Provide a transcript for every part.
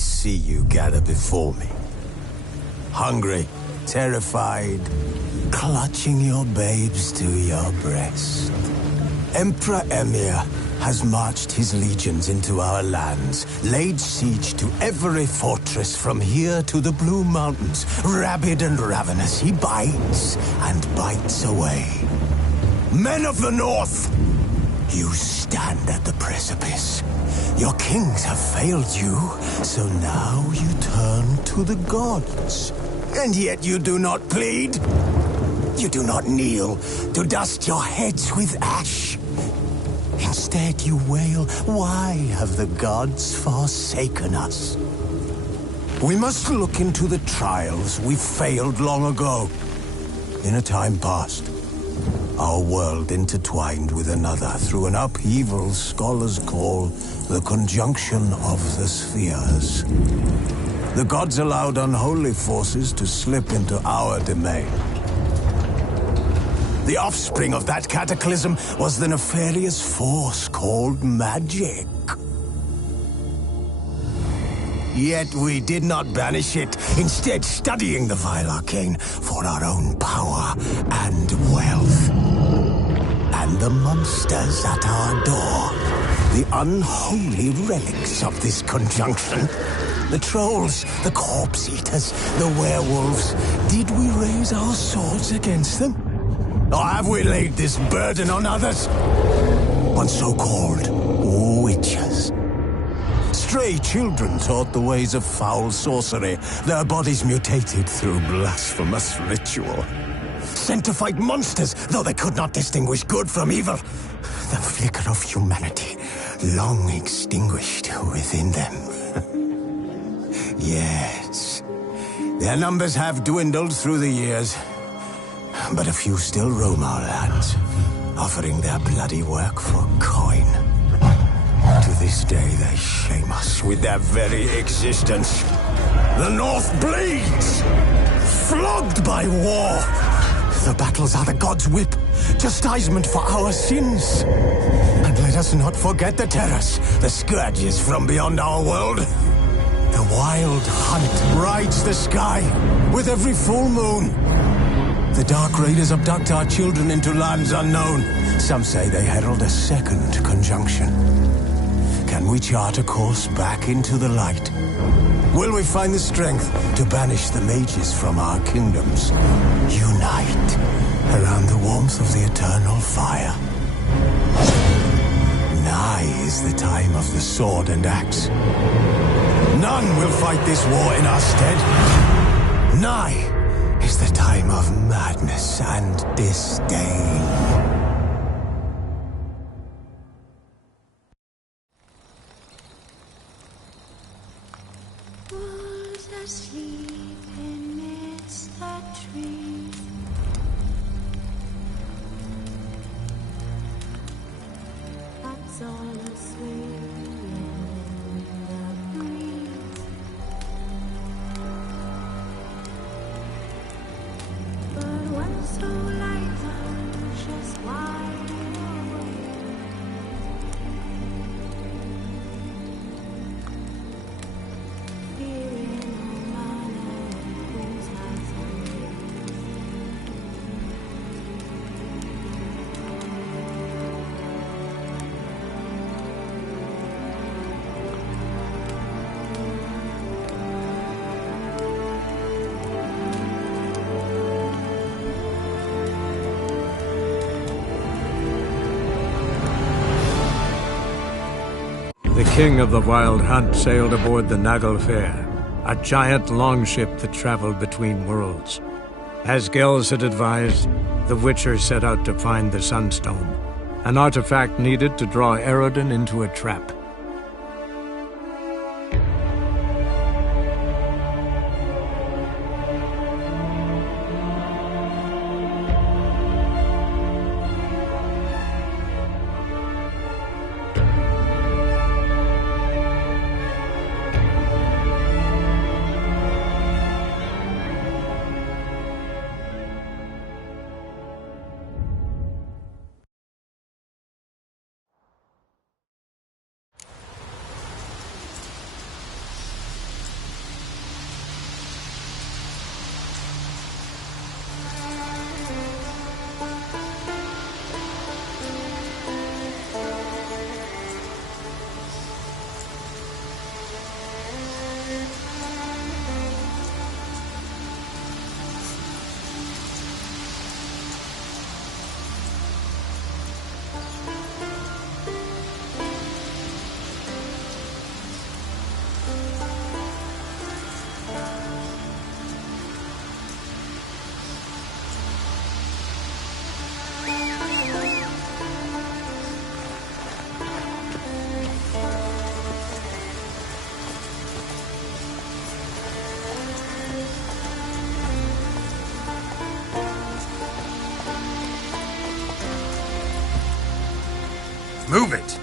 see you gather before me. Hungry, terrified, clutching your babes to your breast. Emperor Emir has marched his legions into our lands, laid siege to every fortress from here to the Blue Mountains. Rabid and ravenous, he bites and bites away. Men of the North, you stand at the precipice. Your kings have failed you, so now you turn to the gods. And yet you do not plead. You do not kneel to dust your heads with ash. Instead you wail, why have the gods forsaken us? We must look into the trials we failed long ago. In a time past, our world intertwined with another through an upheaval scholars call the conjunction of the spheres. The gods allowed unholy forces to slip into our domain. The offspring of that cataclysm was the nefarious force called magic. Yet we did not banish it, instead studying the vile arcane for our own power and wealth. And the monsters at our door, the unholy relics of this conjunction. The trolls, the corpse-eaters, the werewolves. Did we raise our swords against them? Or have we laid this burden on others? On so-called witches. Stray children taught the ways of foul sorcery, their bodies mutated through blasphemous ritual. Sent to fight monsters, though they could not distinguish good from evil. The flicker of humanity, long extinguished within them. Yes, their numbers have dwindled through the years. But a few still roam our lands, offering their bloody work for coin. To this day they shame us with their very existence. The North bleeds, flogged by war. The battles are the gods' whip, chastisement for our sins. And let us not forget the terrors, the scourges from beyond our world. The wild hunt rides the sky with every full moon. The Dark Raiders abduct our children into lands unknown. Some say they herald a second conjunction. Can we chart a course back into the light? Will we find the strength to banish the mages from our kingdoms? Unite around the warmth of the eternal fire. Nigh is the time of the sword and axe. None will fight this war in our stead. Nigh is the time of madness and disdain. Wolves asleep amidst the trees. That's all asleep in the breeze. But when so light just wide awake, fearing no man whose heart's The king of the Wild Hunt sailed aboard the Naglfar, a giant longship that traveled between worlds. As Gels had advised, the Witcher set out to find the Sunstone, an artifact needed to draw Eredin into a trap. Move it!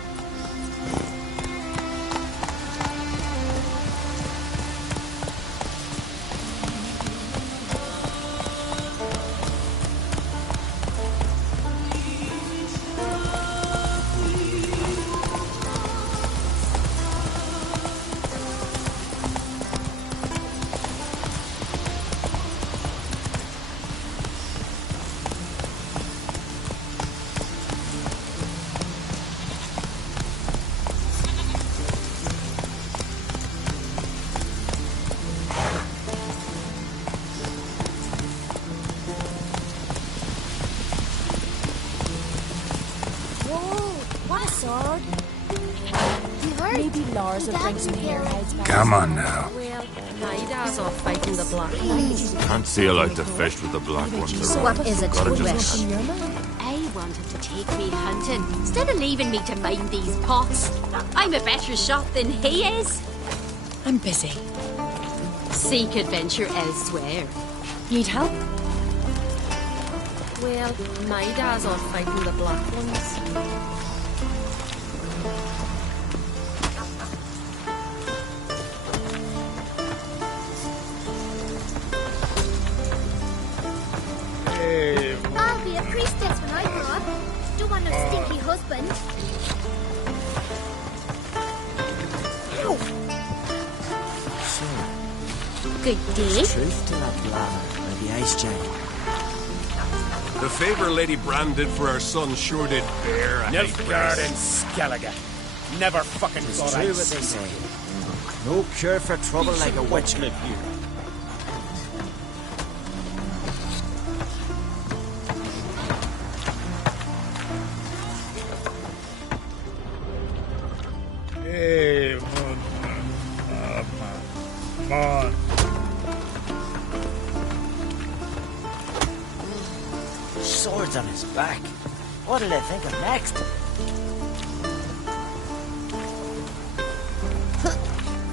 Come on now. Well, my dad's off fighting the black ones. Can't sail out to fish with the black ones around. What is it, Gotta Wish? I wanted to take me hunting instead of leaving me to mind these pots. I'm a better shot than he is. I'm busy. Seek adventure elsewhere. Need help? Well, my dad's off fighting the black ones. I'll be a priestess when I grow up. Don't want no stinky husband. Good day. Truth to that blather by the Ice Giant. The favour Lady Bran did for her son sure did bear a Nilfgaard and Skellige. Never fucking It's thought true I'd what they say. No cure for trouble like a witch. live here. Hey, come on. Swords on his back. What did I think of next?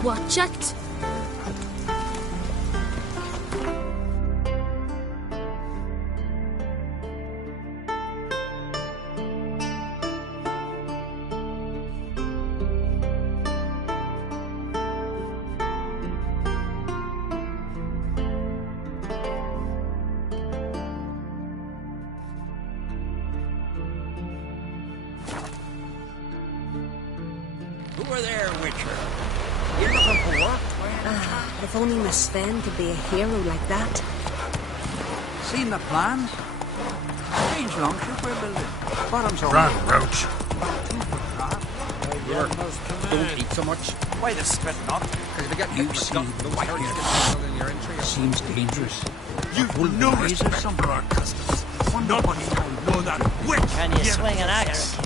Watch it. Who are there, Witcher? You looking for work? If only Miss Sven could be a hero like that. Seen the plan? Strange longship we're building. Bottom's all Run, Roach. Don't eat so much. Why the spit not? Because if you get You hit see, with the the white white here in your entry. seems dangerous. You've no respect for our customs. Nobody will know that witch. Can you swing an axe?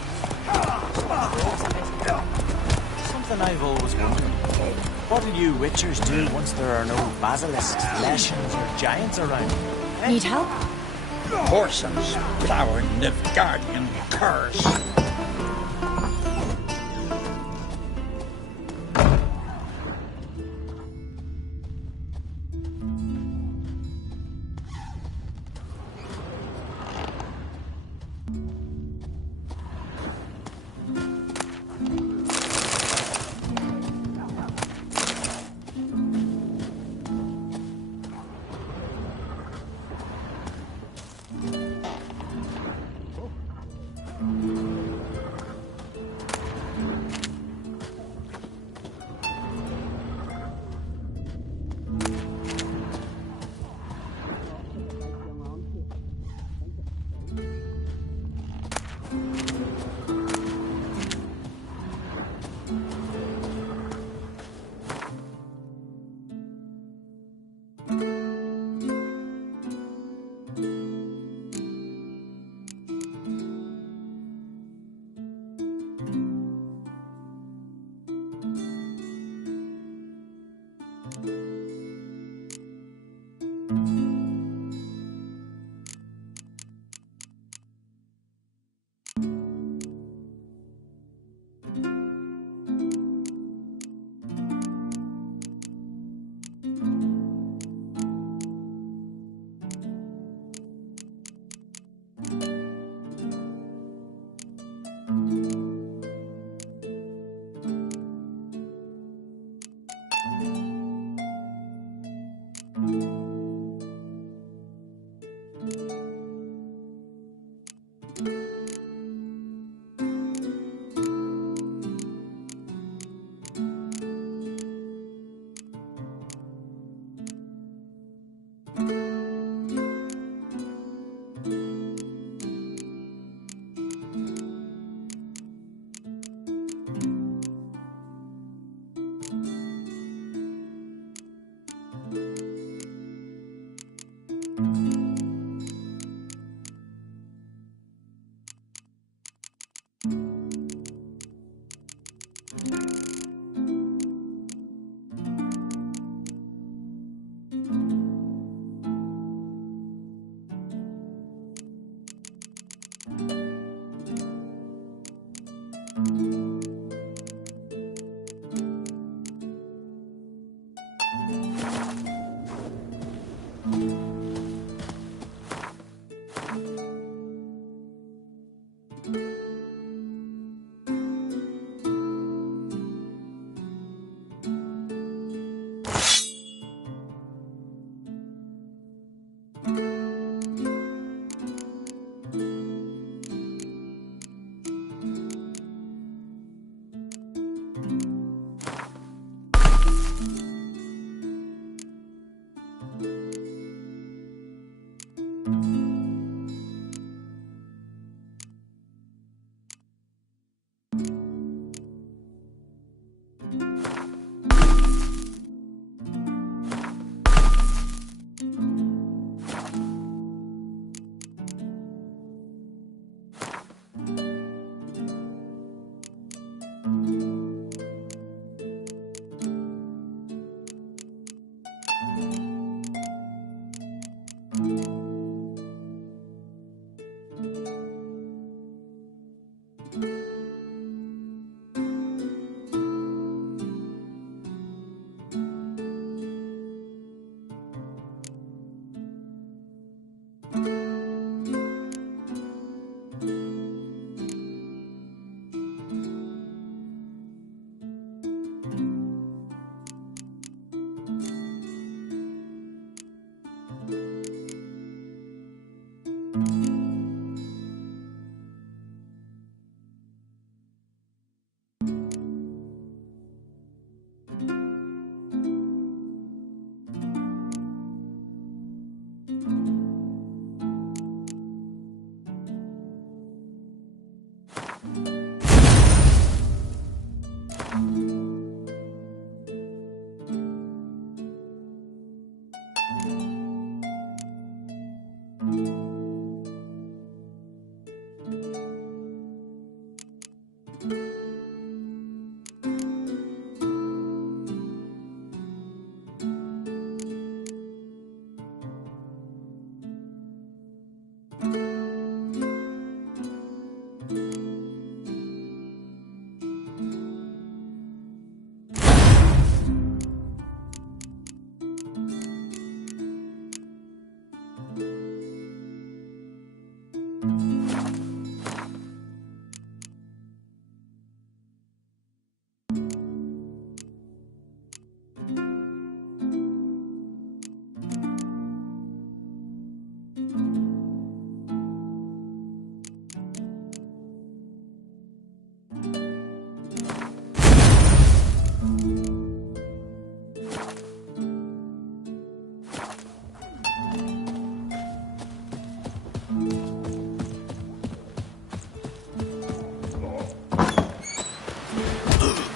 Something I've always wondered. What'll you Witchers do once there are no basilisks, leshens, or giants around? Need help? Horsens, plowing Nilfgaardian curs.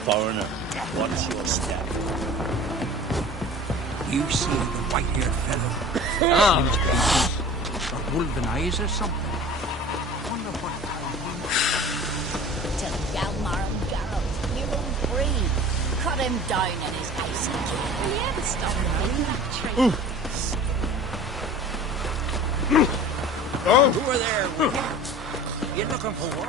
Foreigner, what's your step? You see the white-haired fellow? Got wolven eyes or something? Wonder what Tell Galmar and Geralt, you won't breathe. Cut him down in his icy cave. Will you ever stop being that tree? Who are there? You looking for?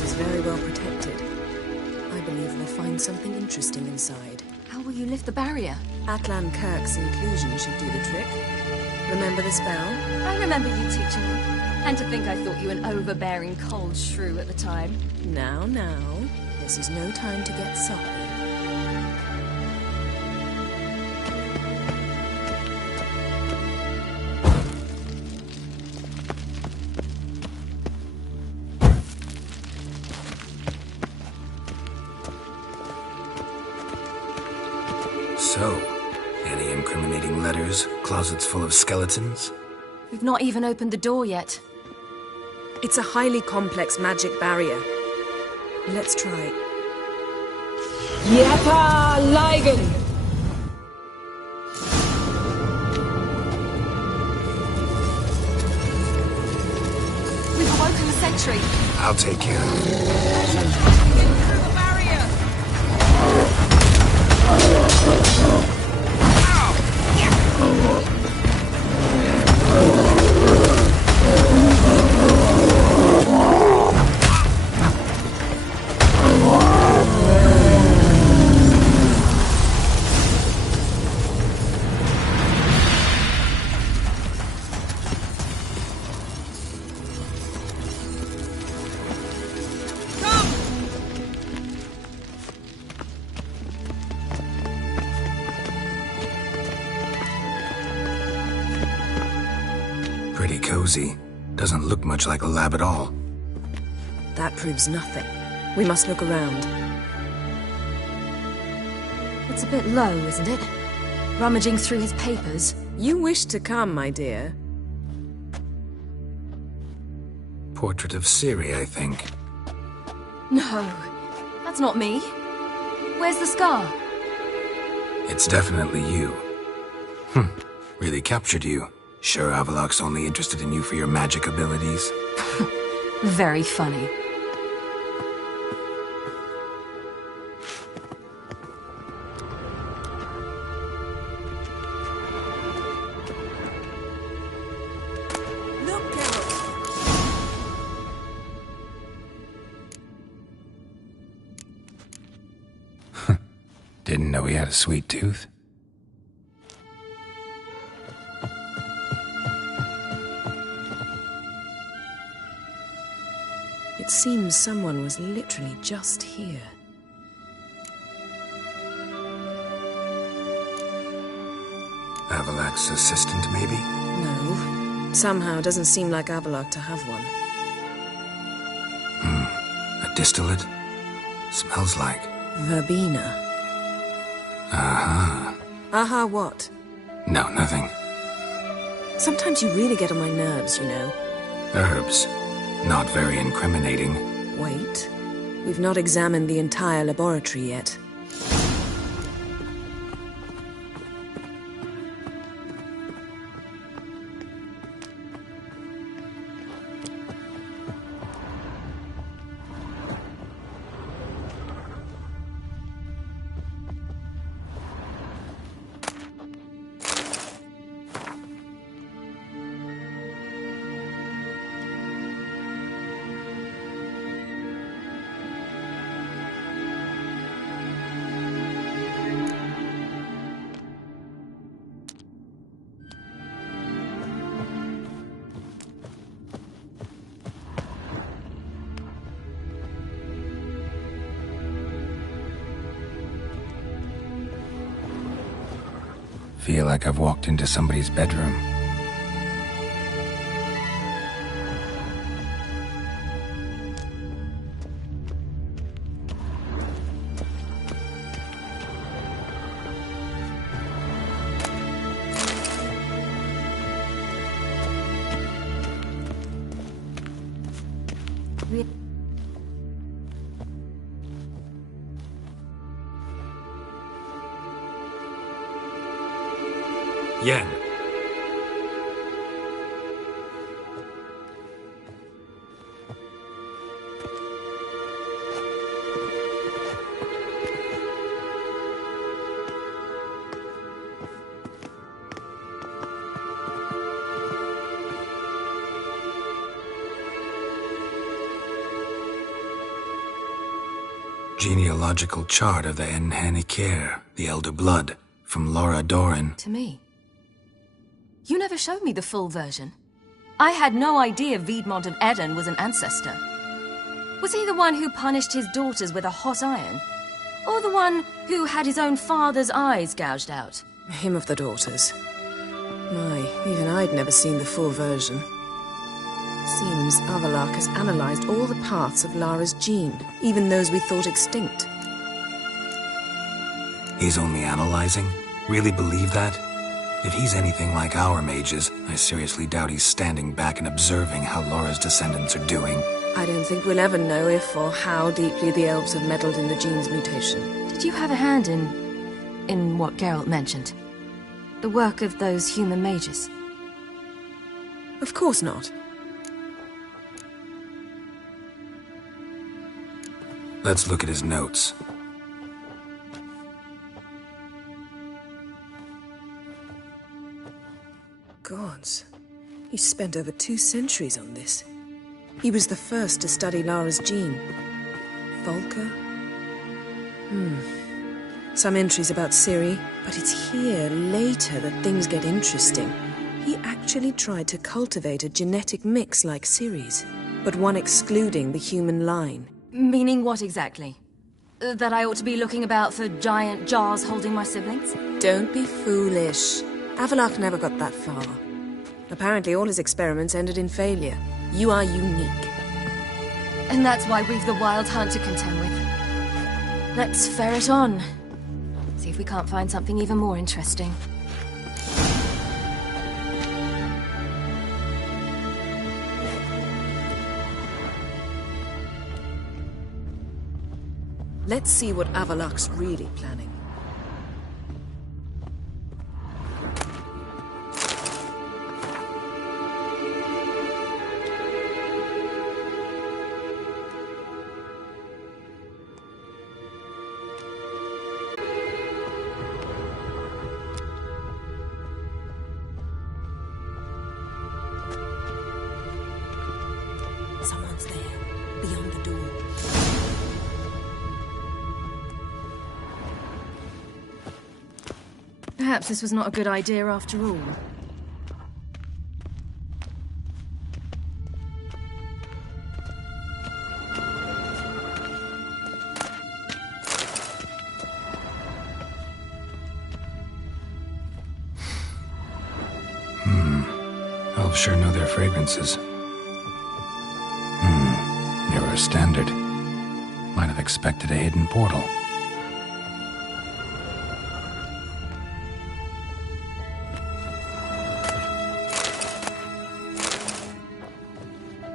This is very well protected. I believe we'll find something interesting inside. How will you lift the barrier? Atlan Kirk's inclusion should do the trick. Remember the spell? I remember you teaching me. And to think I thought you an overbearing cold shrew at the time. Now, this is no time to get soppy. So, any incriminating letters, closets full of skeletons? We've not even opened the door yet. It's a highly complex magic barrier. Let's try it. Yepa Ligen! We've awoken the sentry. I'll take care of it. Through the barrier! Pretty cozy. Doesn't look much like a lab at all. That proves nothing. We must look around. It's a bit low, isn't it? Rummaging through his papers. You wish to come, my dear. Portrait of Ciri, I think. No, that's not me. Where's the scar? It's definitely you. Really captured you. Sure Avalok's only interested in you for your magic abilities? Very funny. Look out! Didn't know he had a sweet tooth. It seems someone was literally just here. Avalok's assistant, maybe? No. Somehow doesn't seem like Avalok to have one. A distillate? Smells like... Verbena. Aha. Aha what? No, nothing. Sometimes you really get on my nerves, you know. Herbs. Not very incriminating. Wait. We've not examined the entire laboratory yet. Feel like I've walked into somebody's bedroom. Yen. Genealogical chart of the Enhanikir, the Elder Blood, from Laura Doran. To me. You never showed me the full version. I had no idea Viedmont of Eden was an ancestor. Was he the one who punished his daughters with a hot iron? Or the one who had his own father's eyes gouged out? Him of the daughters. My, even I'd never seen the full version. Seems Avalok has analyzed all the parts of Lara's gene, even those we thought extinct. He's only analyzing? Really believe that? If he's anything like our mages, I seriously doubt he's standing back and observing how Laura's descendants are doing. I don't think we'll ever know if or how deeply the elves have meddled in the gene's mutation. Did you have a hand in what Geralt mentioned? The work of those human mages? Of course not. Let's look at his notes. Gods. He spent over 2 centuries on this. He was the first to study Lara's gene. Volker? Some entries about Ciri, but it's here, later, that things get interesting. He actually tried to cultivate a genetic mix like Ciri's, but one excluding the human line. Meaning what exactly? That I ought to be looking about for giant jars holding my siblings? Don't be foolish. Avalok never got that far. Apparently all his experiments ended in failure. You are unique. And that's why we've the Wild Hunt to contend with. Let's ferret on. See if we can't find something even more interesting. Let's see what Avalok's really planning. Someone's there, beyond the door. Perhaps this was not a good idea after all. Elves sure know their fragrances. Never a standard. Might have expected a hidden portal.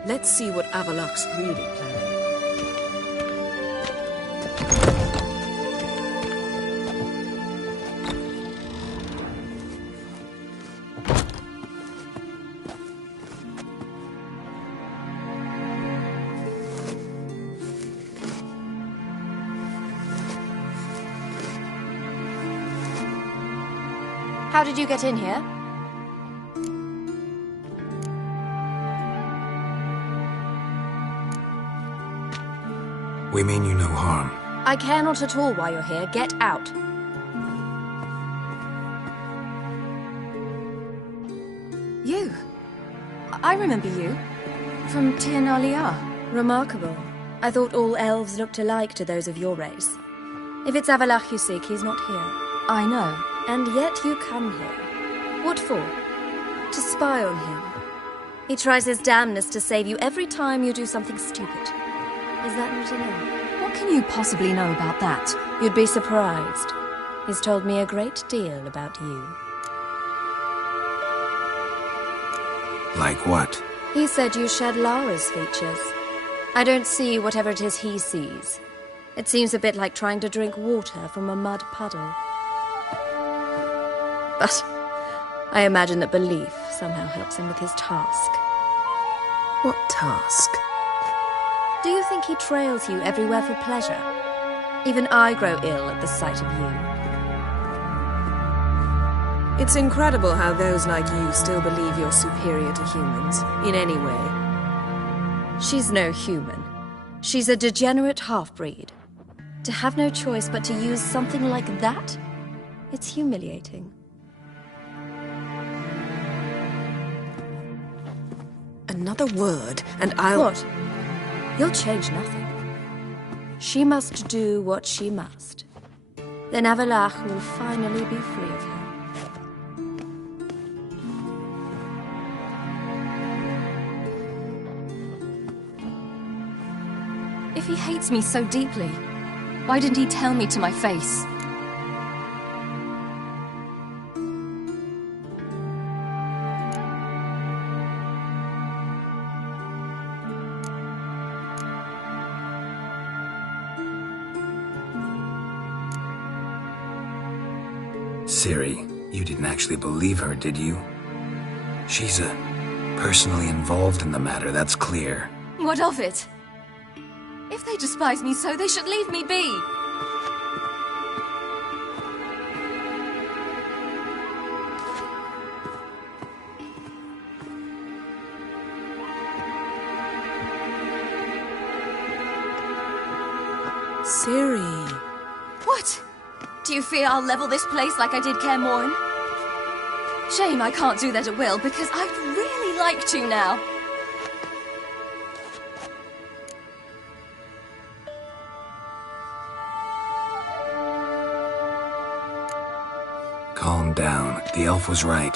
Let's see what Avalok's really planning. How did you get in here? We mean you no harm. I care not at all why you're here. Get out. You? I remember you. From Tir Nalia. Remarkable. I thought all elves looked alike to those of your race. If it's Avalok you seek, he's not here. I know. And yet you come here. What for? To spy on him. He tries his damnedest to save you every time you do something stupid. Is that not enough? What can you possibly know about that? You'd be surprised. He's told me a great deal about you. Like what? He said you shared Lara's features. I don't see whatever it is he sees. It seems a bit like trying to drink water from a mud puddle. But I imagine that belief somehow helps him with his task. What task? Do you think he trails you everywhere for pleasure? Even I grow ill at the sight of you. It's incredible how those like you still believe you're superior to humans, in any way. She's no human. She's a degenerate half-breed. To have no choice but to use something like that? It's humiliating. Another word, and I'll... What? You'll change nothing. She must do what she must. Then Avalach will finally be free of her. If he hates me so deeply, why didn't he tell me to my face? Ciri, you didn't actually believe her, did you? She's personally involved in the matter, that's clear. What of it? If they despise me so, they should leave me be. Ciri. What? Do you fear I'll level this place like I did Kaer Morhen? Shame I can't do that at will, because I'd really like to now. Calm down. The elf was right.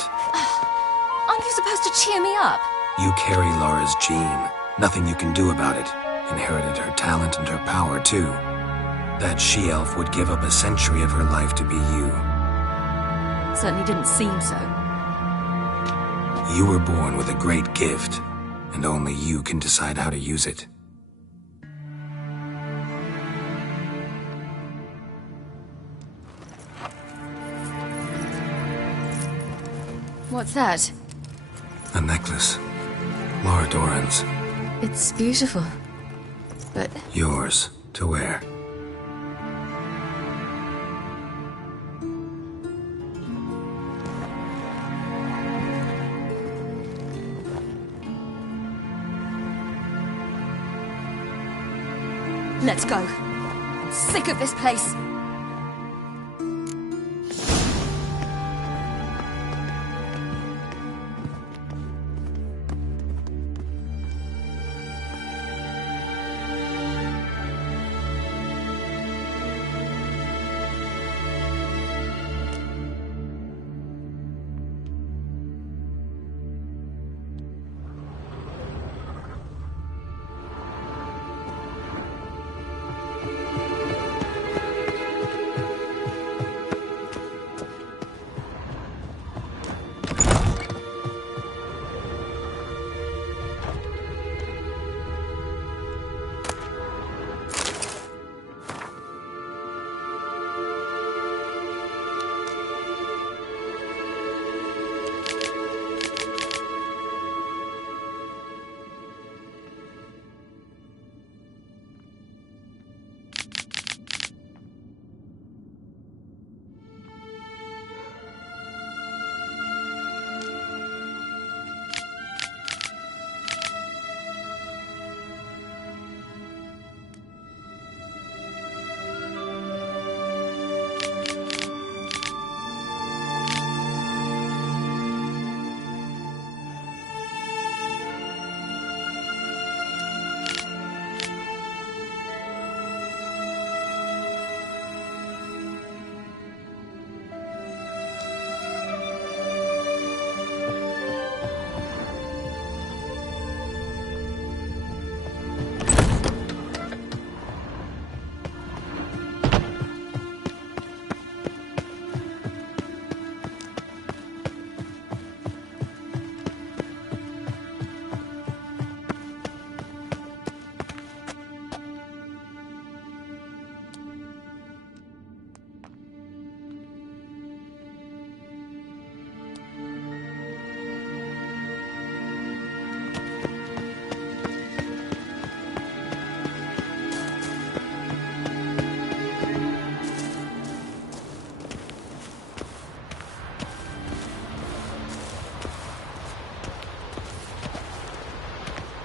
Aren't you supposed to cheer me up? You carry Laura's gene. Nothing you can do about it. Inherited her talent and her power, too. That she-elf would give up a century of her life to be you. Certainly didn't seem so. You were born with a great gift, and only you can decide how to use it. What's that? A necklace. Laura Doran's. It's beautiful, but... Yours, to wear. Let's go. I'm sick of this place.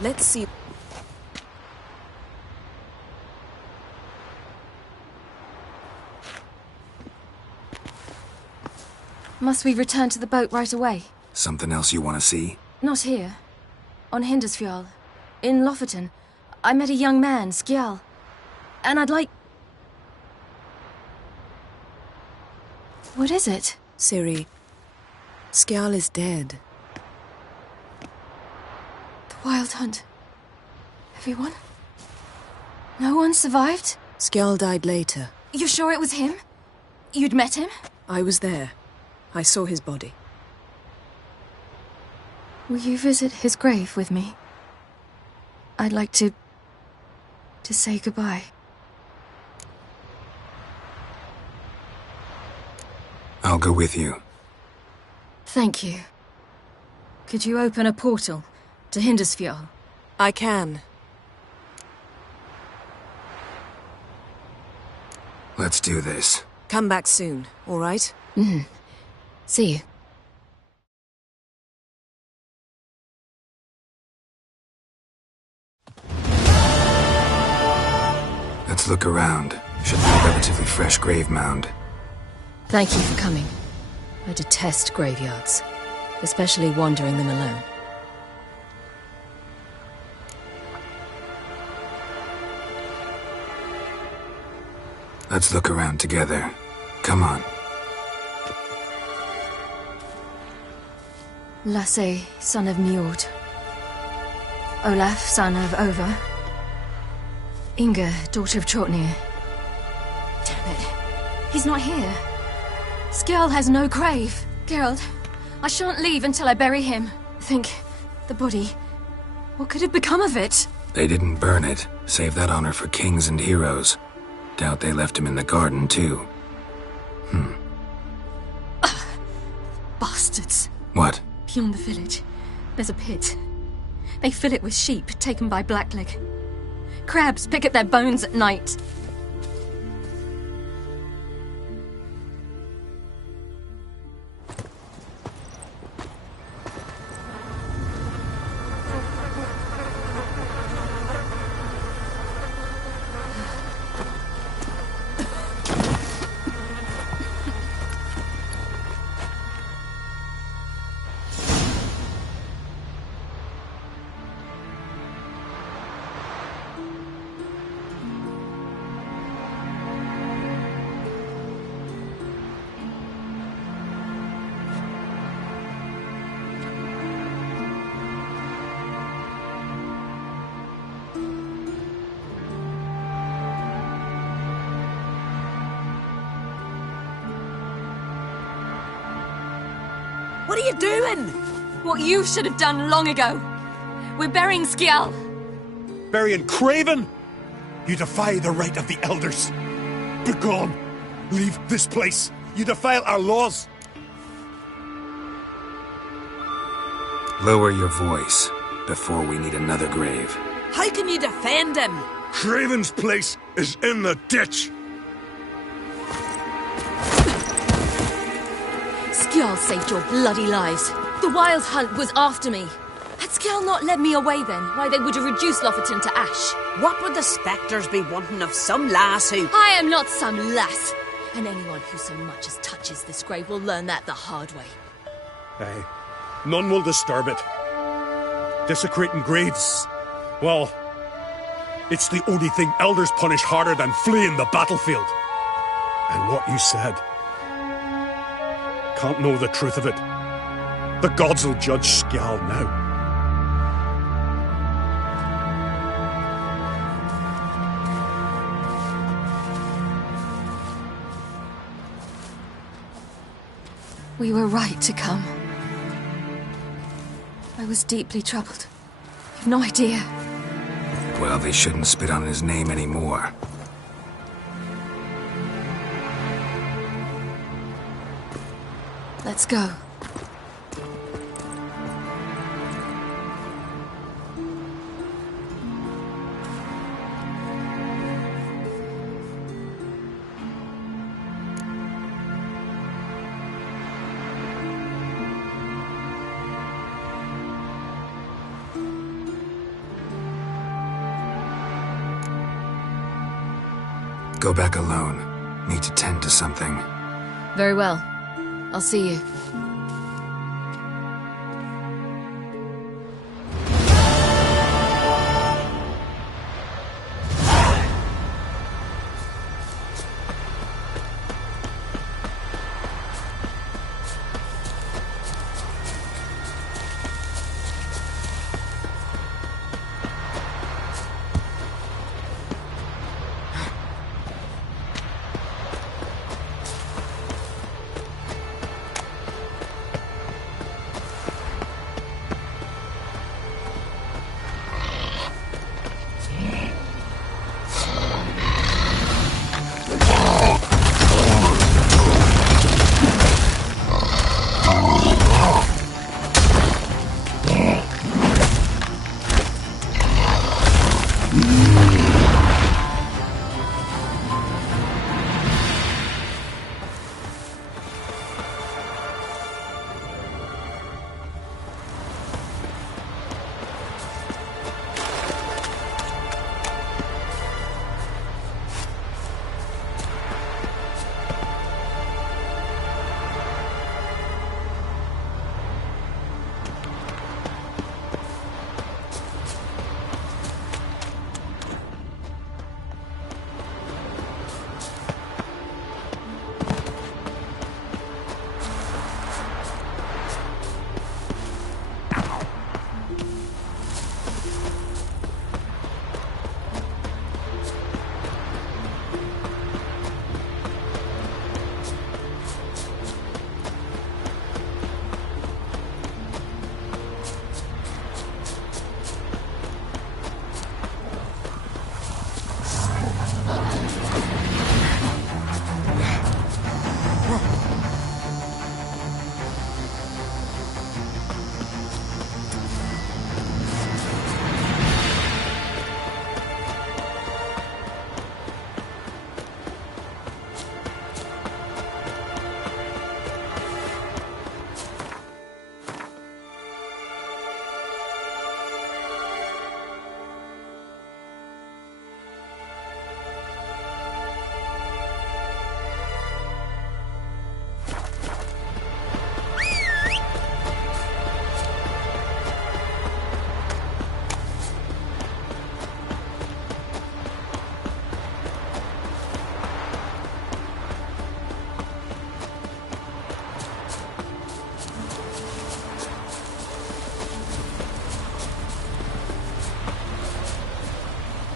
Let's see. Must we return to the boat right away? Something else you want to see? Not here. On Hindersfjall. In Lofoten. I met a young man, Skjal. And I'd like... What is it? Ciri, Skjal is dead. The Wild Hunt. Everyone? No one survived? Skjal died later. You sure it was him? You'd met him? I was there. I saw his body. Will you visit his grave with me? I'd like to say goodbye. I'll go with you. Thank you. Could you open a portal to Hindersfjall? I can. Let's do this. Come back soon, all right? See you. Let's look around. Should be a relatively fresh grave mound. Thank you for coming. I detest graveyards, especially wandering them alone. Let's look around together. Come on. Lasse, son of Njord. Olaf, son of Over. Inga, daughter of Trotnir. Damn it. He's not here. Skjal has no grave. Geralt, I shan't leave until I bury him. Think, the body. What could have become of it? They didn't burn it. Save that honor for kings and heroes. Doubt they left him in the garden, too. Bastards. What? Beyond the village, there's a pit. They fill it with sheep taken by Blackleg. Crabs pick at their bones at night. What are you doing? What you should have done long ago. We're burying Skjal. Burying Craven? You defy the right of the elders. Begone. Leave this place. You defile our laws. Lower your voice before we need another grave. How can you defend him? Craven's place is in the ditch. Skjal saved your bloody lives. The Wild Hunt was after me. Had Skjal not led me away then, why they would have reduced Lofoten to ash. What would the spectres be wanting of some lass who... I am not some lass. And anyone who so much as touches this grave will learn that the hard way. Aye. None will disturb it. Desecrating graves, well, it's the only thing elders punish harder than fleeing the battlefield. And what you said... Can't know the truth of it. The gods will judge Skjal now. We were right to come. I was deeply troubled. You've no idea. Well, they shouldn't spit on his name anymore. Let's go. Go back alone. Need to tend to something. Very well. I'll see you.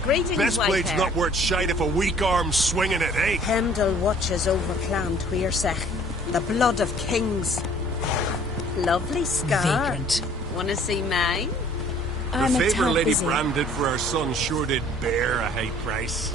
Greetings, Best blade's Whitehair. not worth shite if a weak arm's swinging it, eh? Hemdall watches over Clan Tweersech, the blood of kings. Lovely scar. Vagrant. Wanna see mine? The favour Lady Bran did for our son sure did bear a high price.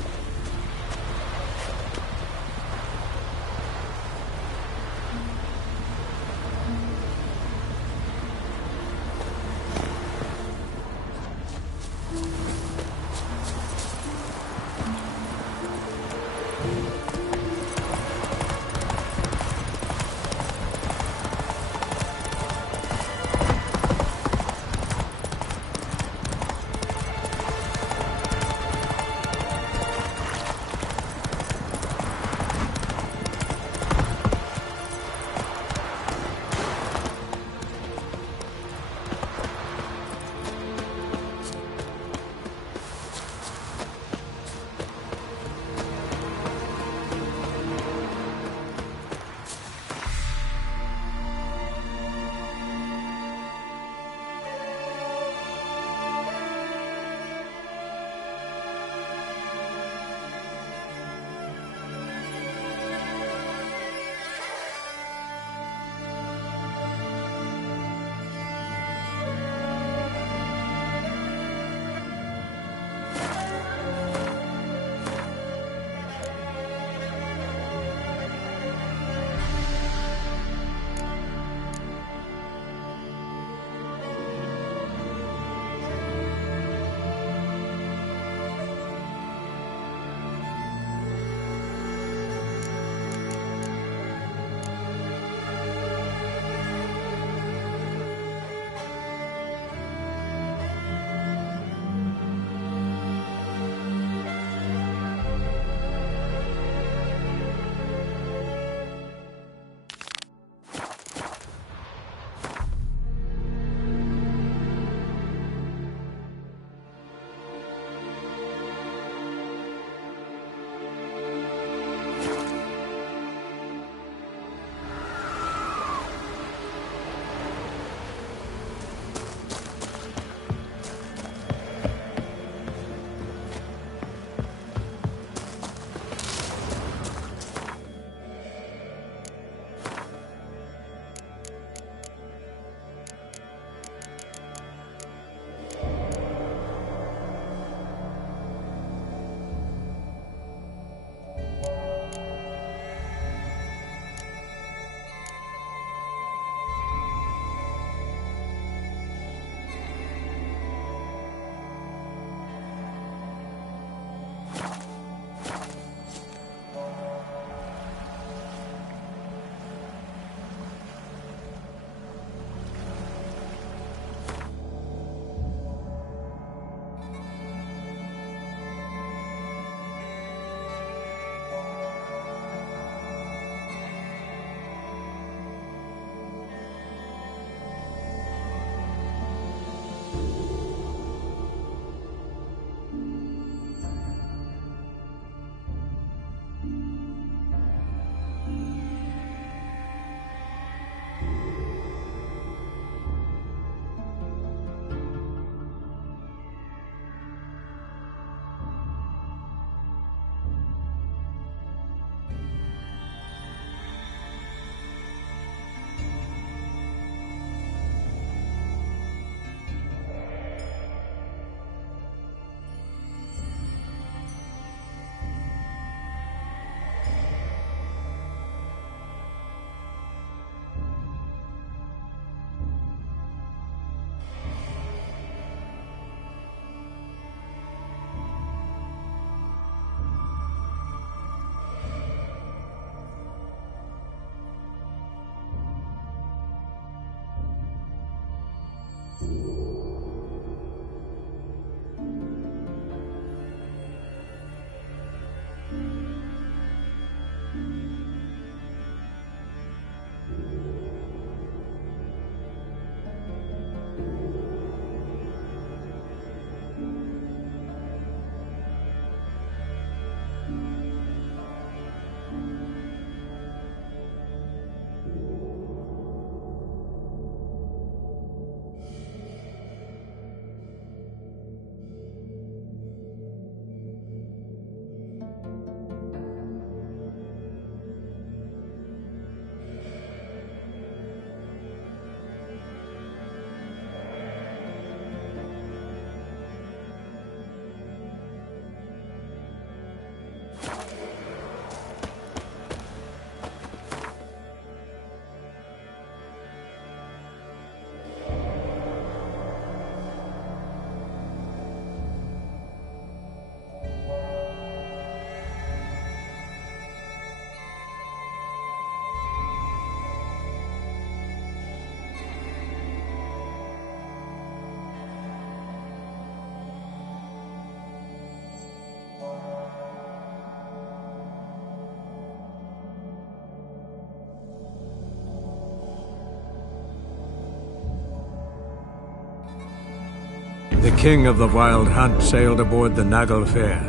The king of the Wild Hunt sailed aboard the Naglfar,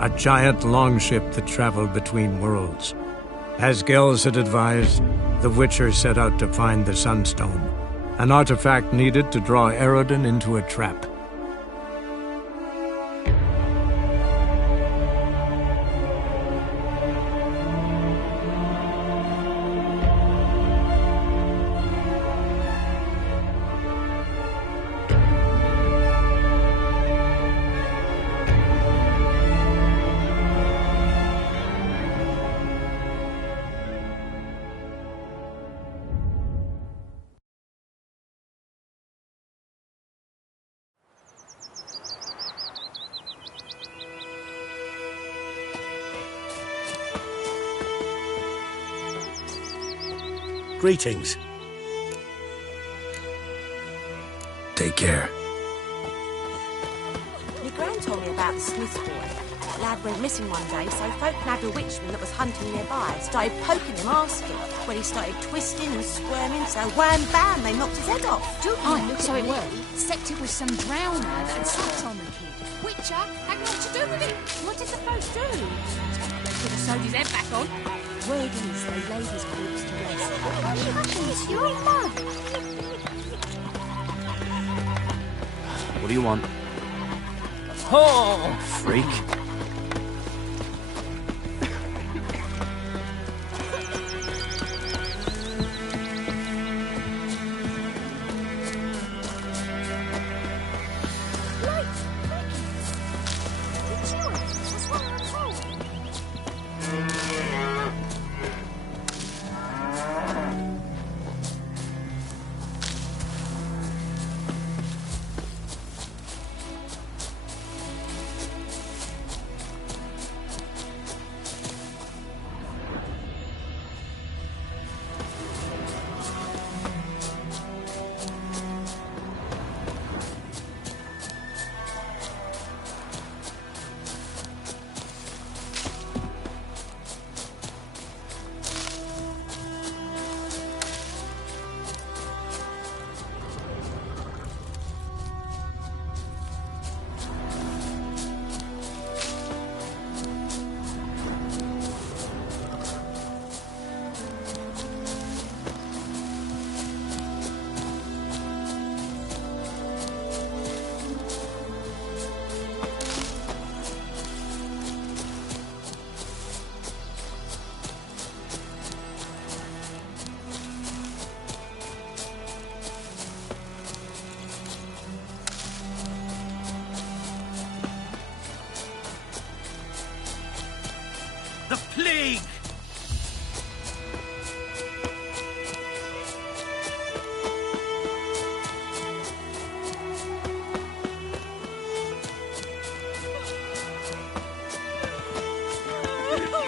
a giant longship that traveled between worlds. As Gels had advised, the Witcher set out to find the Sunstone, an artifact needed to draw Eredin into a trap. Greetings. Take care. My gran told me about the Smith boy. That lad went missing one day, so folk nabbed a witchman that was hunting nearby. Started poking him, asking. When he started twisting and squirming, so wham bam, they knocked his head off. So it was. Except it was some drowner that had sat on the kid. Witcher had nothing to do with it. What did the folk do? They could have sewed his head back on. Word is they laid his corpse to rest. Hush, you're mad. What do you want? Oh, freak. The plague!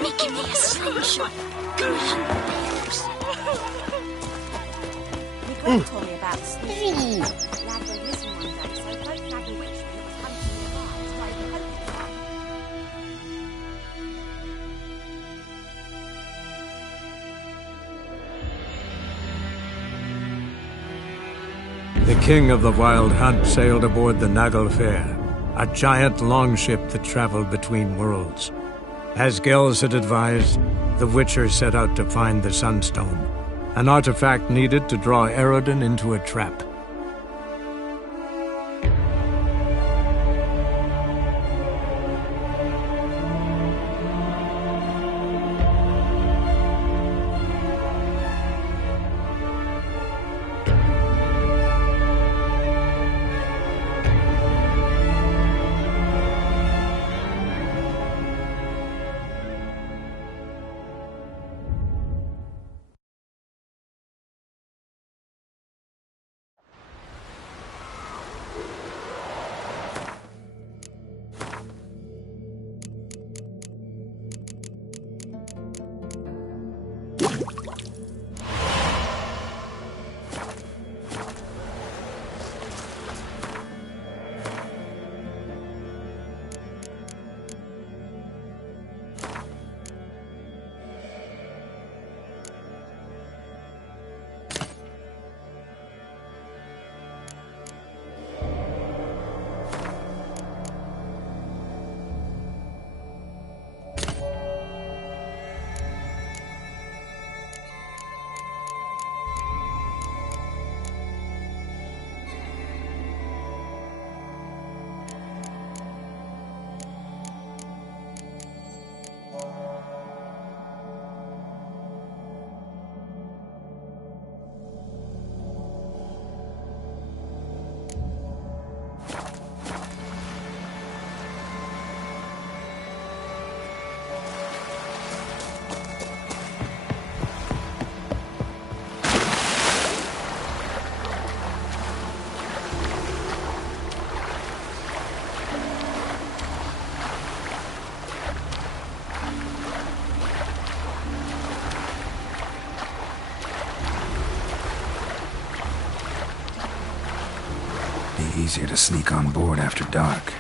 Making me a slingshot. Go hunt bears. My gran told me about the Smith. Lad went missing one day, so folk nabbed a witchman that was hunting nearby. Started poking him. The king of the Wild Hunt sailed aboard the Naglfar, a giant longship that traveled between worlds. As Gels had advised, the Witcher set out to find the Sunstone, an artifact needed to draw Eredin into a trap. easier to sneak on board after dark.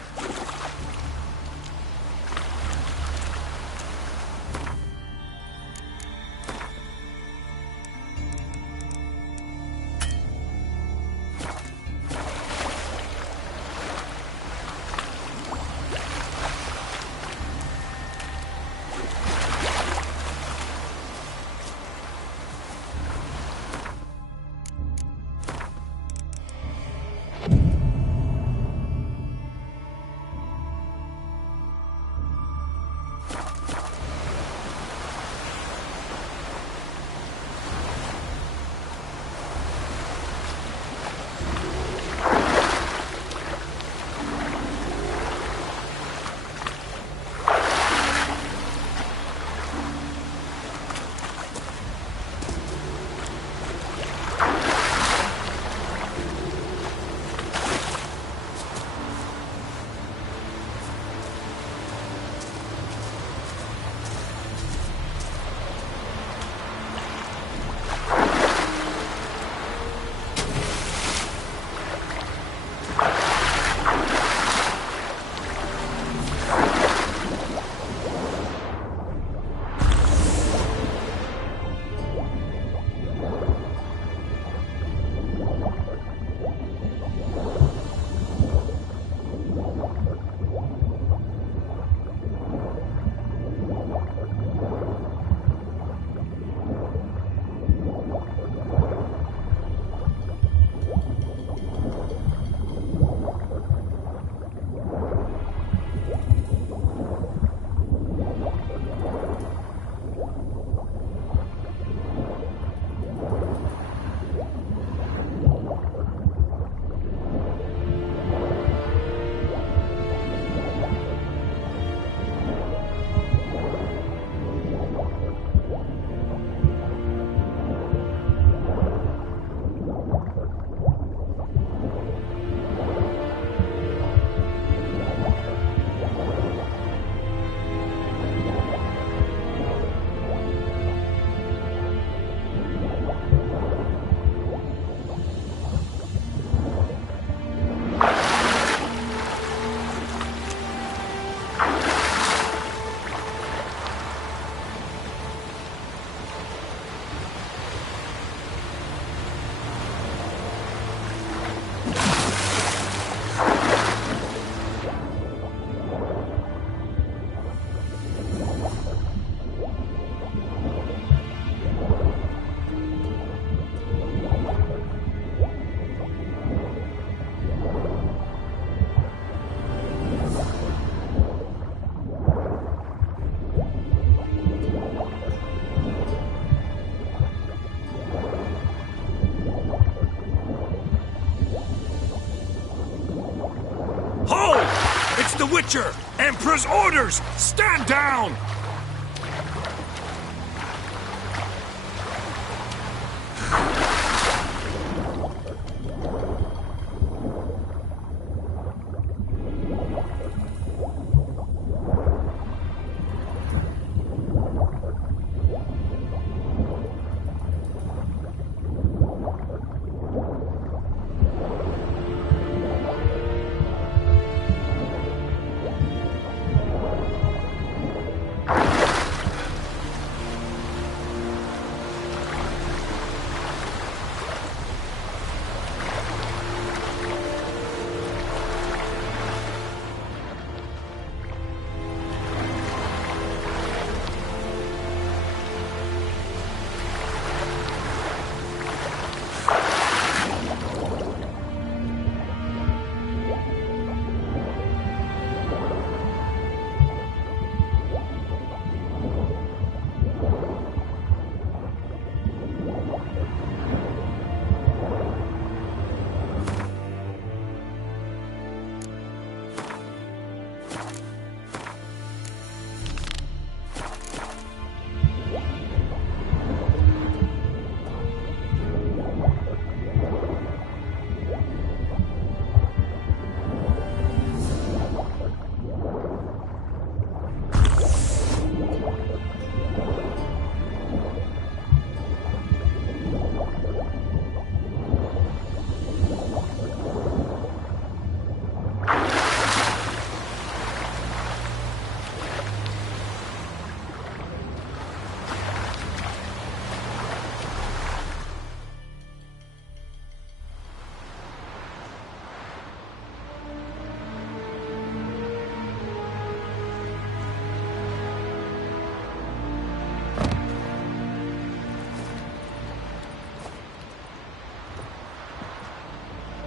The Witcher! Emperor's orders! Stand down!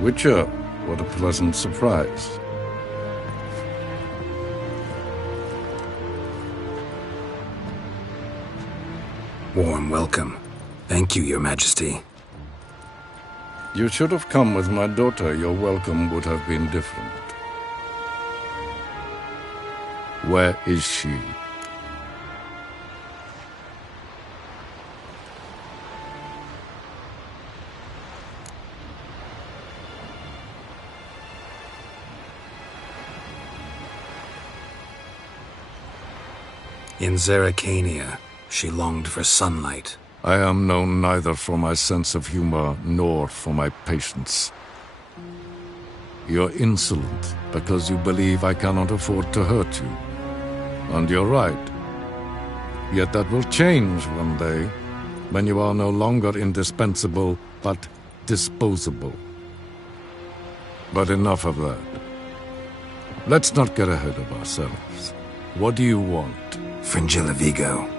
Witcher, what a pleasant surprise. Warm welcome. Thank you, Your Majesty. You should have come with my daughter. Your welcome would have been different. Where is she? In Zeracania, she longed for sunlight. I am known neither for my sense of humor nor for my patience. You're insolent because you believe I cannot afford to hurt you. And you're right. Yet that will change one day, when you are no longer indispensable, but disposable. But enough of that. Let's not get ahead of ourselves. What do you want? Fringilla Vigo.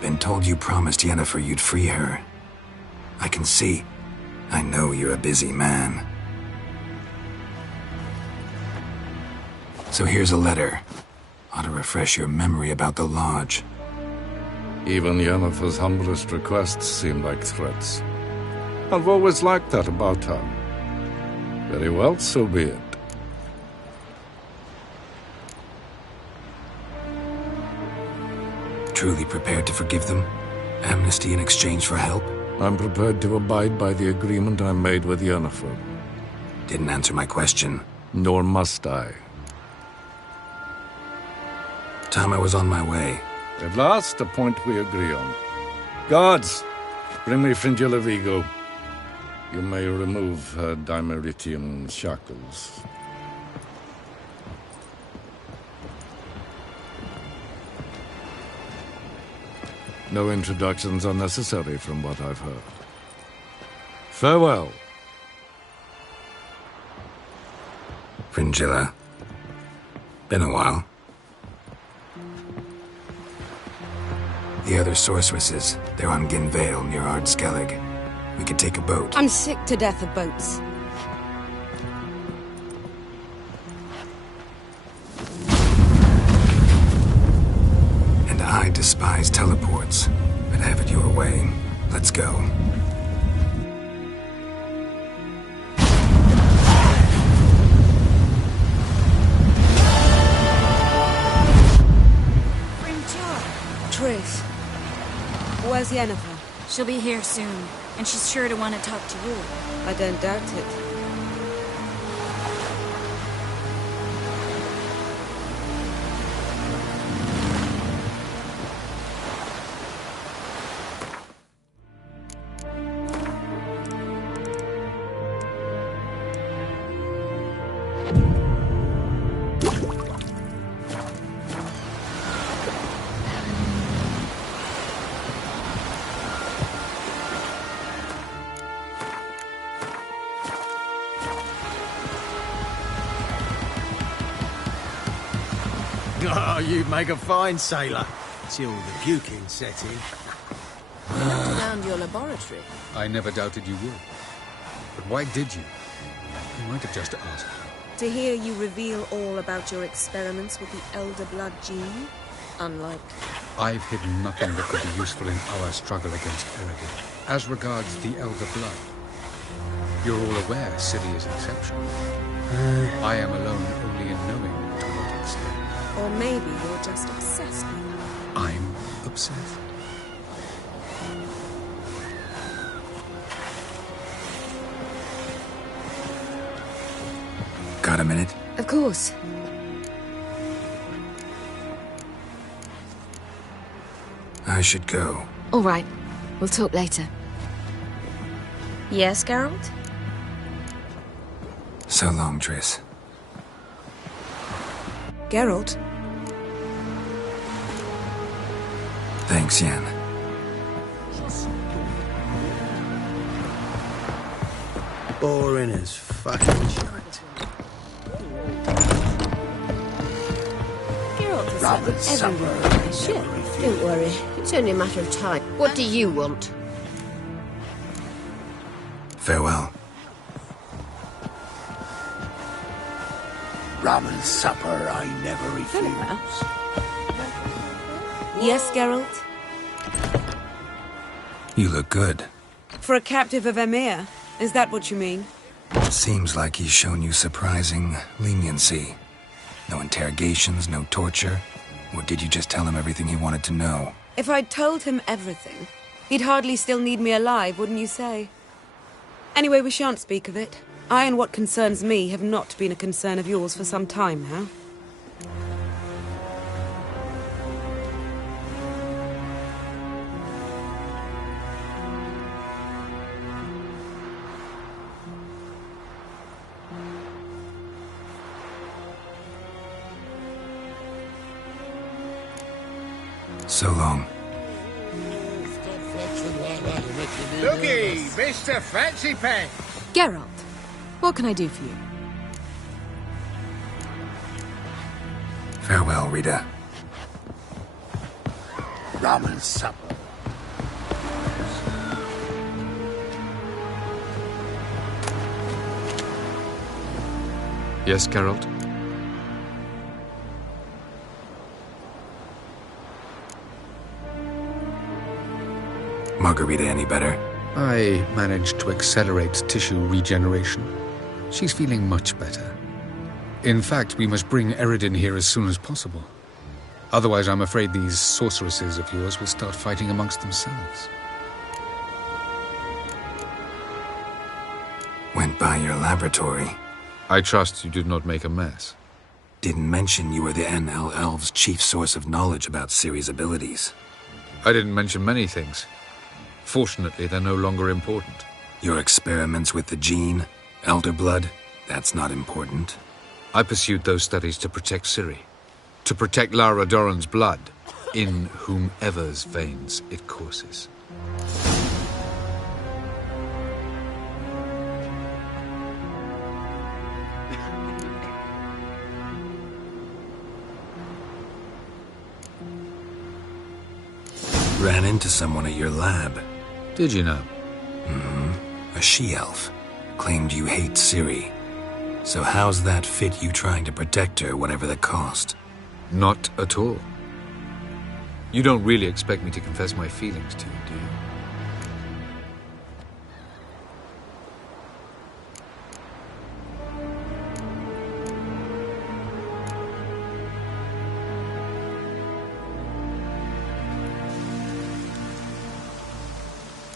Been told you promised Yennefer you'd free her. I can see. I know you're a busy man. So here's a letter. Ought to refresh your memory about the Lodge. Even Yennefer's humblest requests seem like threats. I've always liked that about her. Very well, so be it. Truly prepared to forgive them? Amnesty in exchange for help? I'm prepared to abide by the agreement I made with Yennefer. Didn't answer my question. Nor must I. Time I was on my way. At last, a point we agree on. Guards, bring me Fringilla Vigo. You may remove her Dimeritian shackles. No introductions are necessary from what I've heard. Farewell. Fringilla. Been a while. The other sorceresses, they're on Ginvale near Ardskellig. We could take a boat. I'm sick to death of boats. And I despise teleports, but have it your way. Let's go. Triss, where's Yennefer? She'll be here soon, and she's sure to want to talk to you. I don't doubt it. Oh, you'd make a fine sailor. Till the puking set in. You looked around your laboratory. I never doubted you would. But why did you? You might have just asked. To hear you reveal all about your experiments with the Elder Blood gene? Unlikely. I've hidden nothing that could be useful in our struggle against Eredin. As regards the Elder Blood, you're all aware Ciri is exceptional. I am alone only in knowing to what extent. Or maybe you're just obsessed with her. I'm obsessed. Got a minute? Of course. I should go. All right. We'll talk later. Yes, Geralt? So long, Triss. Geralt? Thanks, Yen. Boring as fucking shite. Geralt has everywhere. Shit. Don't worry. It's only a matter of time. What do you want? Farewell. Rum and supper I never refuse. Yes, Geralt? You look good. For a captive of Emir, is that what you mean? Seems like he's shown you surprising leniency. No interrogations, no torture. Or did you just tell him everything he wanted to know? If I'd told him everything, he'd hardly still need me alive, wouldn't you say? Anyway, we shan't speak of it. I and what concerns me have not been a concern of yours for some time now. So long. Looky, Mr. Fancy Pants. Geralt, what can I do for you? Farewell, Rita. Rum and supper. Yes, Geralt? Margarita any better? I managed to accelerate tissue regeneration. She's feeling much better. In fact, we must bring Eredin here as soon as possible. Otherwise, I'm afraid these sorceresses of yours will start fighting amongst themselves. Went by your laboratory. I trust you did not make a mess. Didn't mention you were the NL Elves' chief source of knowledge about Ciri's abilities. I didn't mention many things. Fortunately, they're no longer important. Your experiments with the gene, Elder Blood, that's not important. I pursued those studies to protect Ciri. To protect Lara Doran's blood, in whomever's veins it courses. Ran into someone at your lab. Did you know? A she-elf. Claimed you hate Ciri. So how's that fit you trying to protect her, whatever the cost? Not at all. You don't really expect me to confess my feelings to you, do you?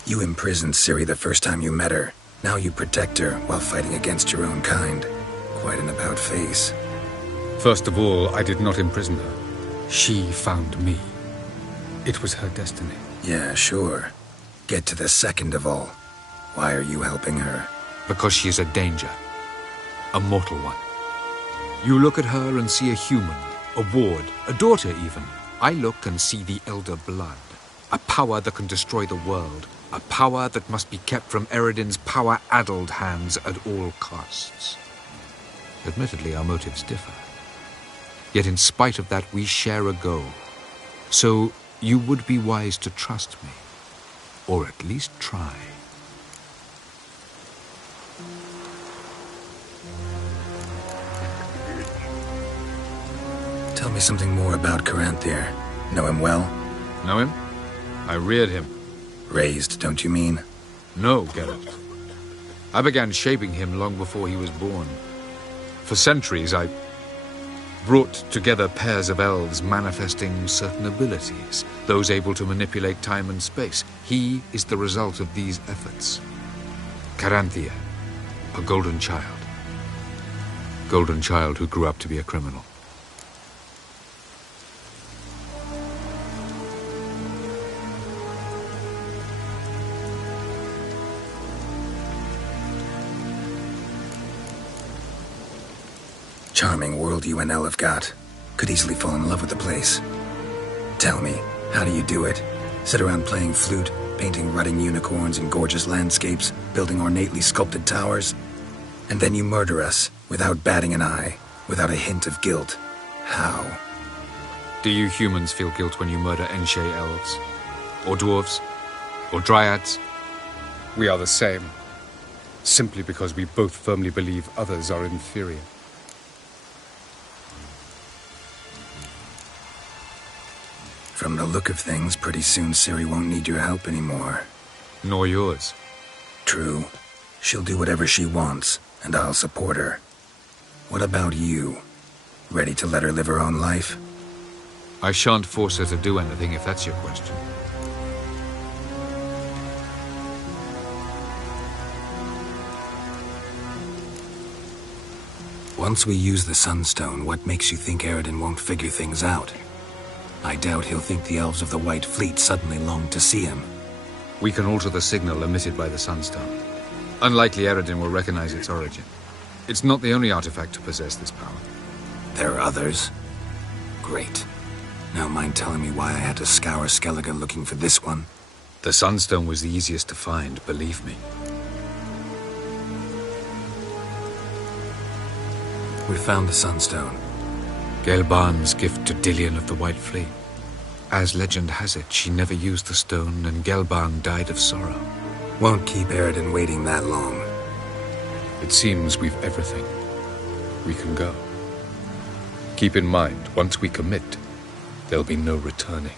You imprisoned Ciri the first time you met her. Now you protect her while fighting against your own kind. Quite an about-face. First of all, I did not imprison her. She found me. It was her destiny. Yeah, sure. Get to the second of all. Why are you helping her? Because she is a danger. A mortal one. You look at her and see a human, a ward, a daughter even. I look and see the Elder Blood. A power that can destroy the world. A power that must be kept from Eredin's power-addled hands at all costs. Admittedly, our motives differ. Yet in spite of that, we share a goal. So you would be wise to trust me. Or at least try. Tell me something more about Caranthier. Know him well? Know him? I reared him. Raised, don't you mean? No, Geralt. I began shaping him long before he was born. For centuries, I brought together pairs of elves manifesting certain abilities, those able to manipulate time and space. He is the result of these efforts. Caranthier, a golden child. Golden child who grew up to be a criminal. Charming world you and Elle have got. Could easily fall in love with the place. Tell me, how do you do it? Sit around playing flute, painting rutting unicorns in gorgeous landscapes, building ornately sculpted towers? And then you murder us, without batting an eye, without a hint of guilt. How? Do you humans feel guilt when you murder Enshe elves? Or dwarves? Or dryads? We are the same. Simply because we both firmly believe others are inferior. From the look of things, pretty soon Ciri won't need your help anymore. Nor yours. True. She'll do whatever she wants, and I'll support her. What about you? Ready to let her live her own life? I shan't force her to do anything if that's your question. Once we use the Sunstone, what makes you think Eredin won't figure things out? I doubt he'll think the elves of the White Fleet suddenly long to see him. We can alter the signal emitted by the Sunstone. Unlikely Eredin will recognize its origin. It's not the only artifact to possess this power. There are others? Great. Now mind telling me why I had to scour Skellige looking for this one? The Sunstone was the easiest to find, believe me. We found the Sunstone. Gelban's gift to Dillion of the White Fleet. As legend has it, she never used the stone, and Gelban died of sorrow. Won't keep Eredin waiting that long. It seems we've everything. We can go. Keep in mind, once we commit, there'll be no returning.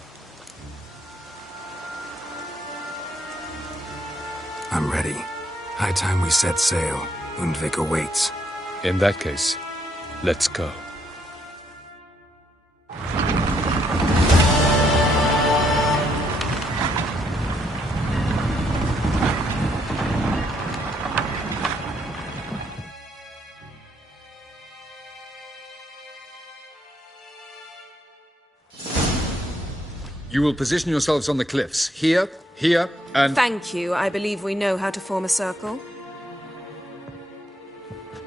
I'm ready. High time we set sail. Undvik awaits. In that case, let's go. You will position yourselves on the cliffs. Here, here, and... Thank you. I believe we know how to form a circle.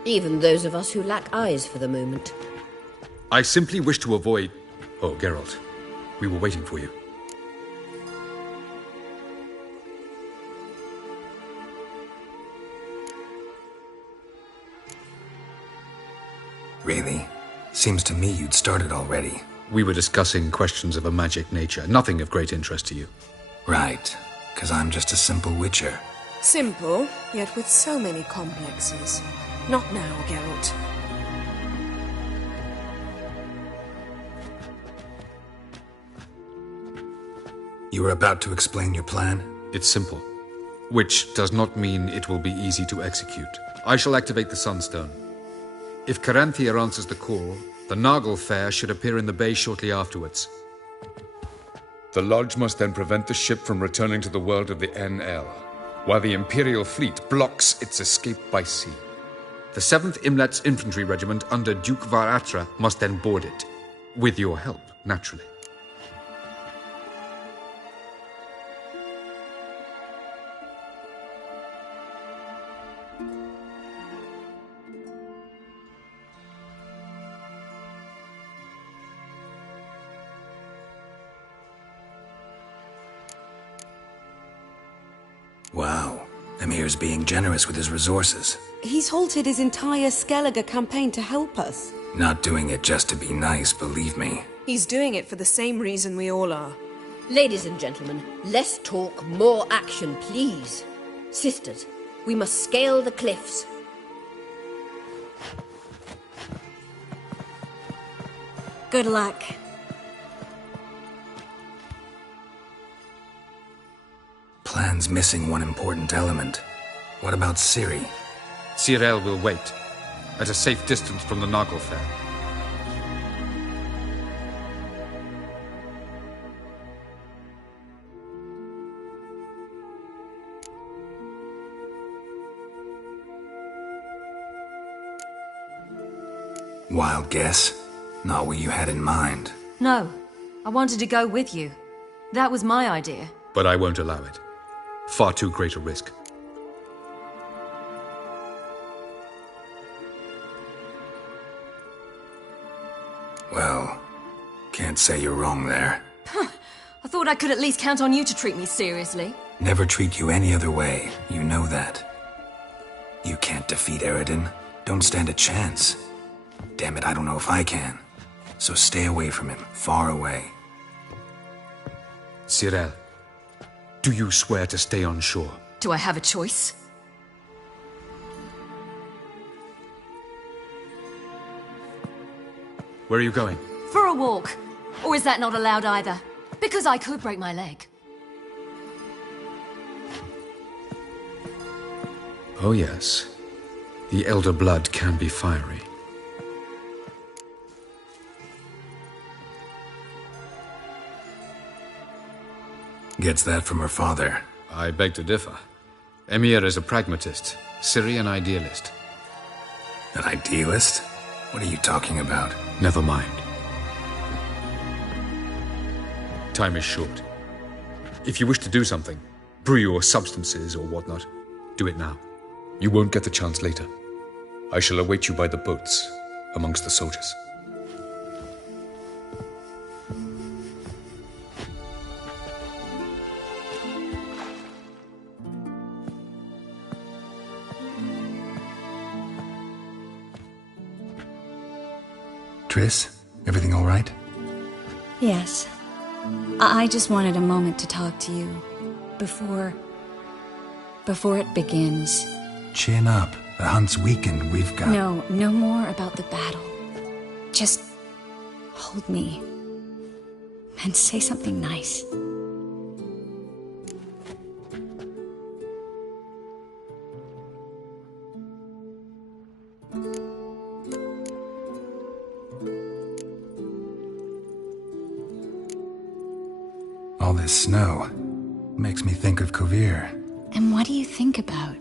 Even those of us who lack eyes for the moment. I simply wish to avoid... Oh, Geralt. We were waiting for you. Really? Seems to me you'd started already. We were discussing questions of a magic nature, nothing of great interest to you. Right, because I'm just a simple witcher. Simple, yet with so many complexes. Not now, Geralt. You were about to explain your plan? It's simple. Which does not mean it will be easy to execute. I shall activate the Sunstone. If Caranthia answers the call, the Nagel Fair should appear in the bay shortly afterwards. The Lodge must then prevent the ship from returning to the world of the NL, while the Imperial fleet blocks its escape by sea. The 7th Imlet's Infantry Regiment under Duke Varatra must then board it. With your help, naturally. Wow. Emir's being generous with his resources. He's halted his entire Skellige campaign to help us. Not doing it just to be nice, believe me. He's doing it for the same reason we all are. Ladies and gentlemen, less talk, more action, please. Sisters, we must scale the cliffs. Good luck. Plan's missing one important element. What about Ciri? Cyril will wait, at a safe distance from the Nagel Fair. Wild guess? Not what you had in mind. No, I wanted to go with you. That was my idea. But I won't allow it. Far too great a risk. Well, can't say you're wrong there. I thought I could at least count on you to treat me seriously. Never treat you any other way. You know that. You can't defeat Eredin. Don't stand a chance. Damn it, I don't know if I can. So stay away from him. Far away. Cyril, do you swear to stay on shore? Do I have a choice? Where are you going? For a walk. Or is that not allowed either? Because I could break my leg. Oh yes. The elder blood can be fiery. Gets that from her father. I beg to differ. Emir is a pragmatist, Ciri an idealist. An idealist? What are you talking about? Never mind. Time is short. If you wish to do something, brew your substances or whatnot, do it now. You won't get the chance later. I shall await you by the boats, amongst the soldiers. Triss, everything all right? Yes. I just wanted a moment to talk to you. Before it begins. Chin up. The hunt's weakened. We've got... No more about the battle. Just hold me. And say something nice. All this snow makes me think of Kovir. And what do you think about?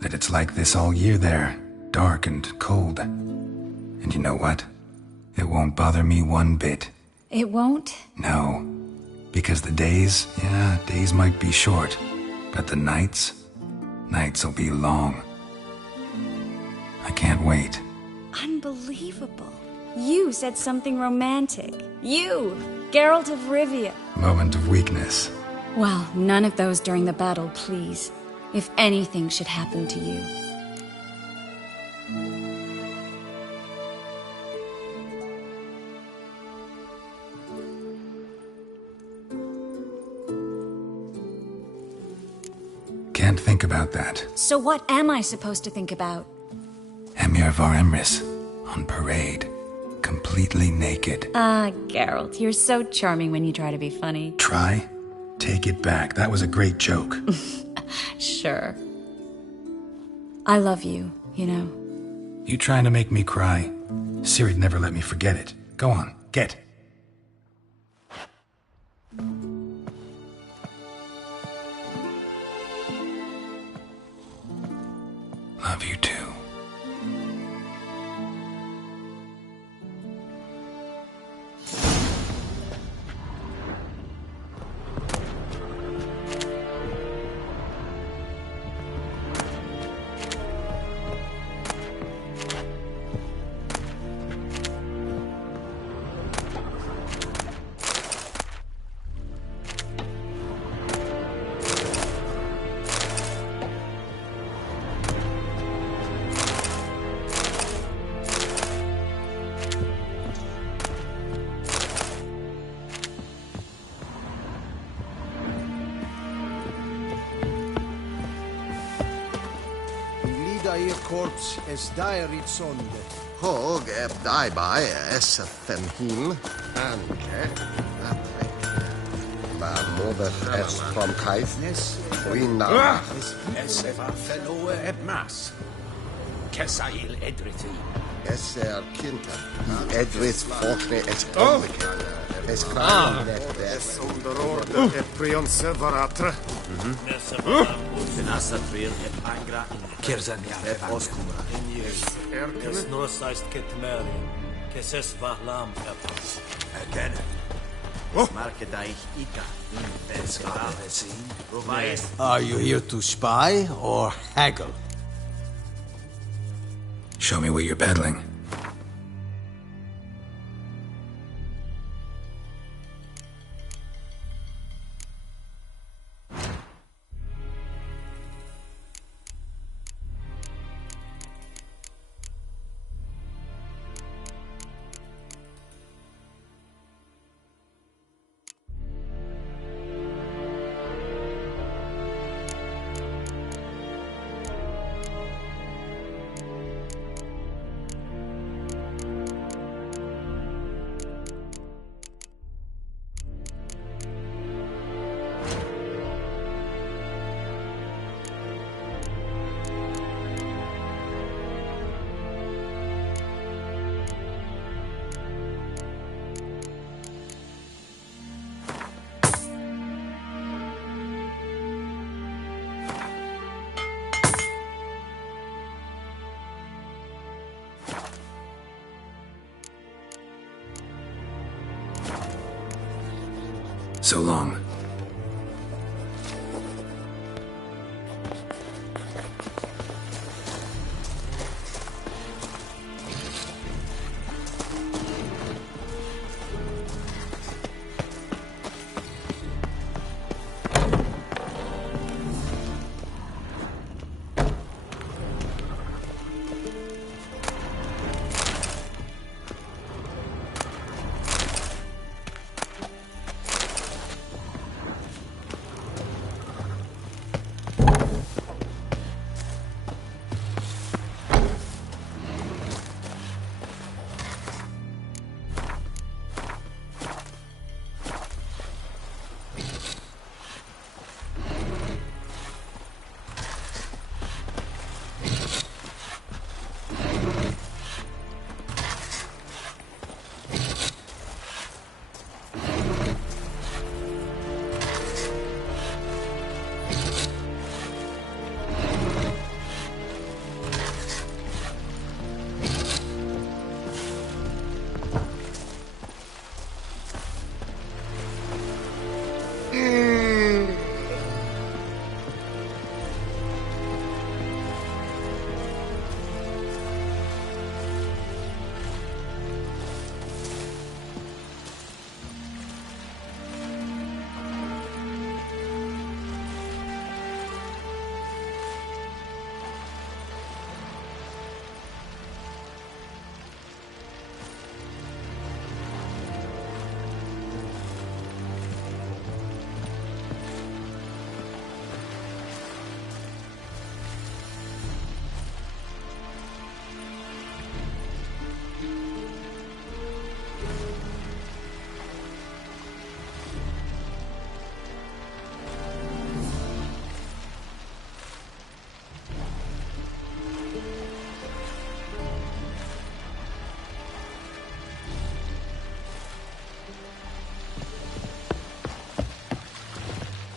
That it's like this all year there, dark and cold. And you know what? It won't bother me one bit. It won't? No. Because the days might be short. But the nights will be long. I can't wait. Unbelievable. You said something romantic. You, Geralt of Rivia. Moment of weakness. Well, none of those during the battle, please. If anything should happen to you. Can't think about that. So what am I supposed to think about? Emir Var Emrys, on parade. Completely naked. Geralt, you're so charming when you try to be funny. Try? Take it back. That was a great joke. Sure. I love you, you know. You trying to make me cry? Ciri'd never let me forget it. Go on, get. Love you too. Corpse es diarit sonde. Hog die by es femhin anke. Maar moeder es from Kaif. Winna. Es verloor et mas. Kesail edrithi. Es kinter. Edris fortne et es kran es onderorde et prion sevaratre. Nasatrir et angra. Kerzania et oscumra. Es nos est ketmerium. Keses vahlam epas. Again. Markedaich ika. Are you here to spy or haggle? Show me what you're peddling. So long.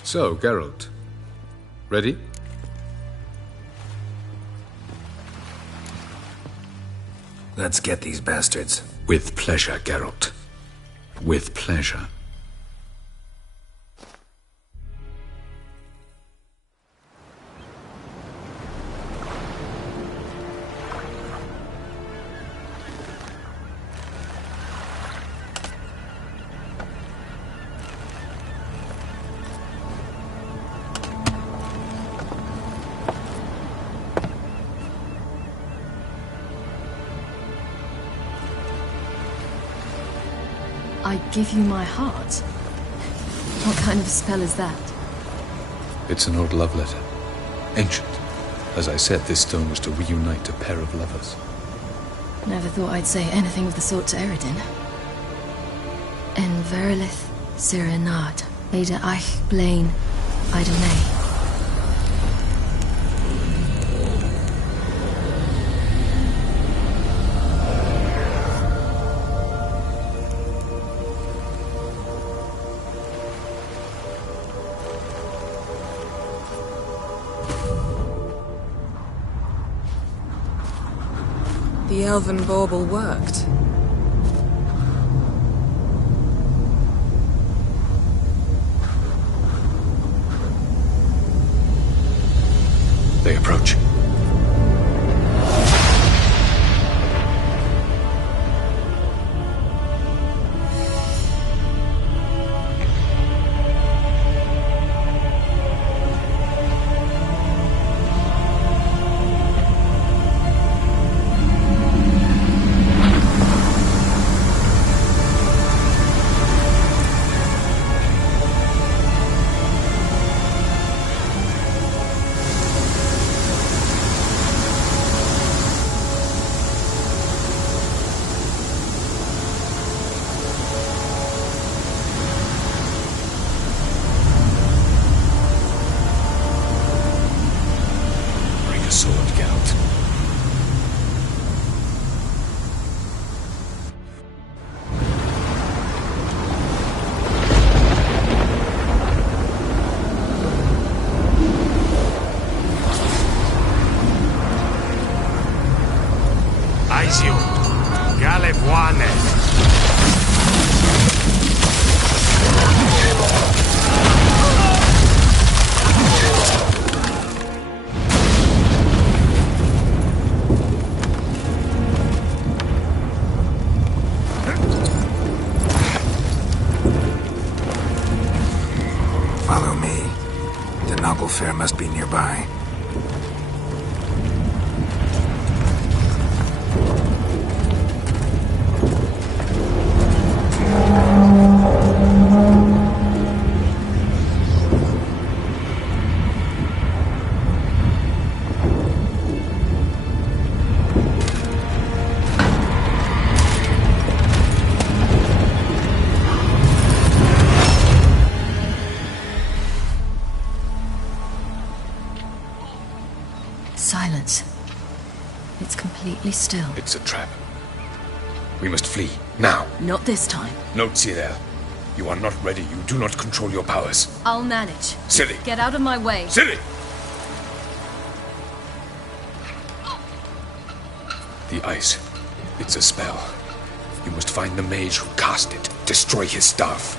So, Geralt. Ready? Let's get these bastards. With pleasure, Geralt. With pleasure. I give you my heart? What kind of spell is that? It's an old love letter. Ancient. As I said, this stone was to reunite a pair of lovers. Never thought I'd say anything of the sort to Eredin. En verilith Sirenad, Ada Eich Blaine, Idonay. The elven bauble worked. They approach. Naglfair must be nearby. Silence. It's completely still. It's a trap. We must flee, now. Not this time. Note, Cyril. You are not ready. You do not control your powers. I'll manage. Ciri! Get out of my way. Ciri! The ice. It's a spell. You must find the mage who cast it. Destroy his staff.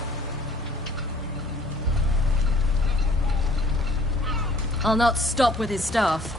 I'll not stop with his staff.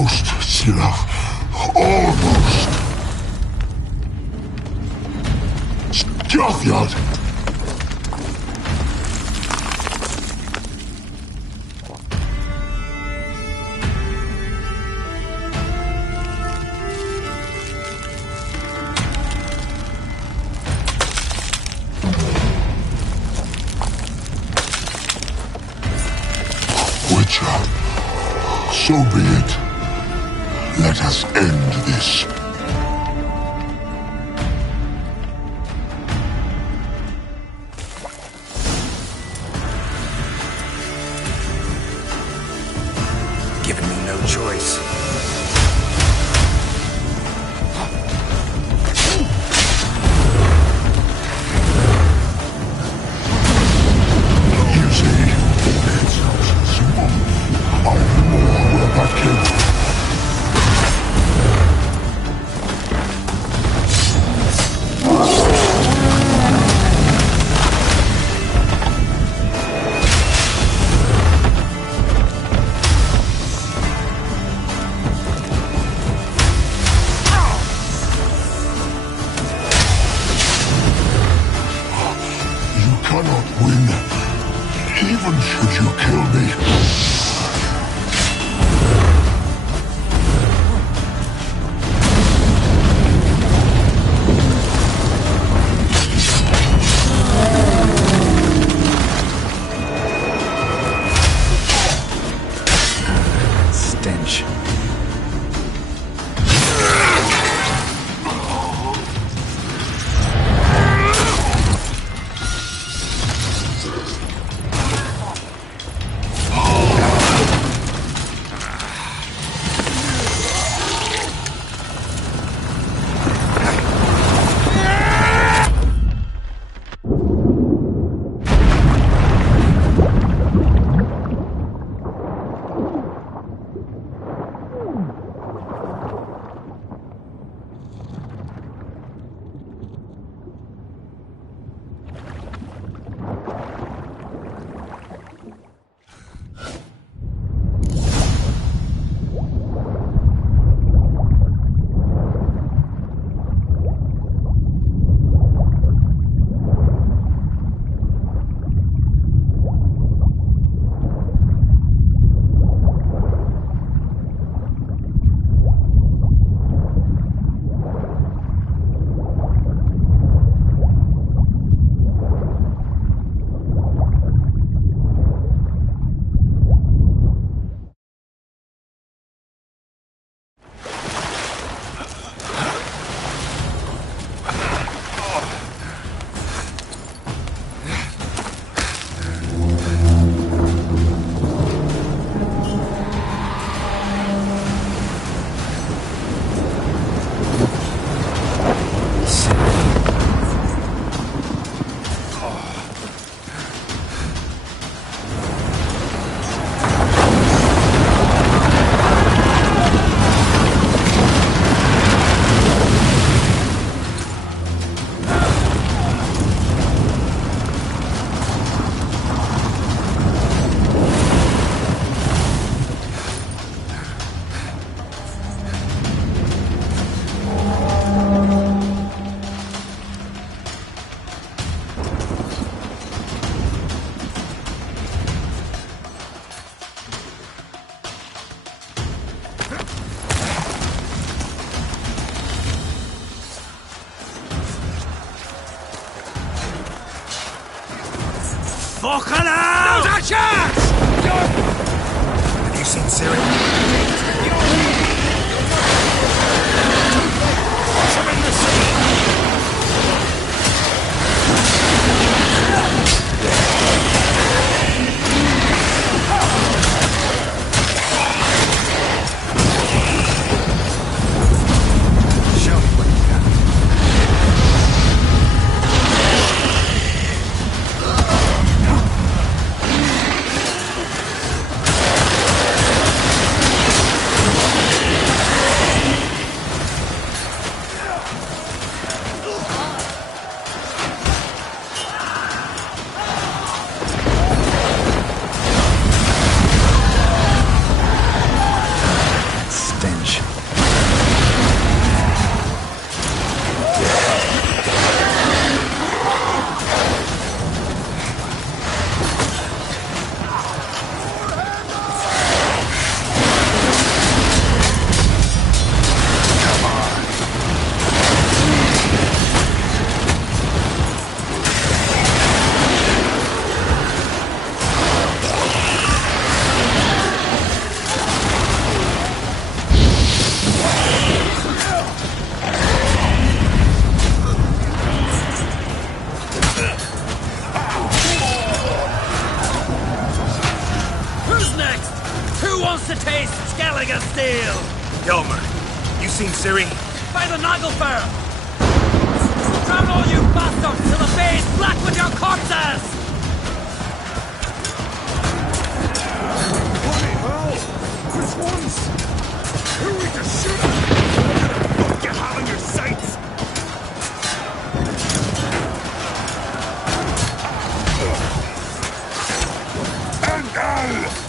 Almost, Sila. Almost. Stjafjad! Witcher, so be it. Let us end this. Given me no choice. You see, it sounds simple. I'm more where that came from. You cannot win, even should you kill me. Stench. Fucking hell! Now's our chance! Have you seen Ciri? Show me what you got. wants to taste Skellige steel? Yelmer, you seen Ciri? By the Nagelfar! Drown all you bastards till the bay's black with your corpses! Bloody hell! Which ones? Who are we to shoot at? Don't get out of your sights! Angal!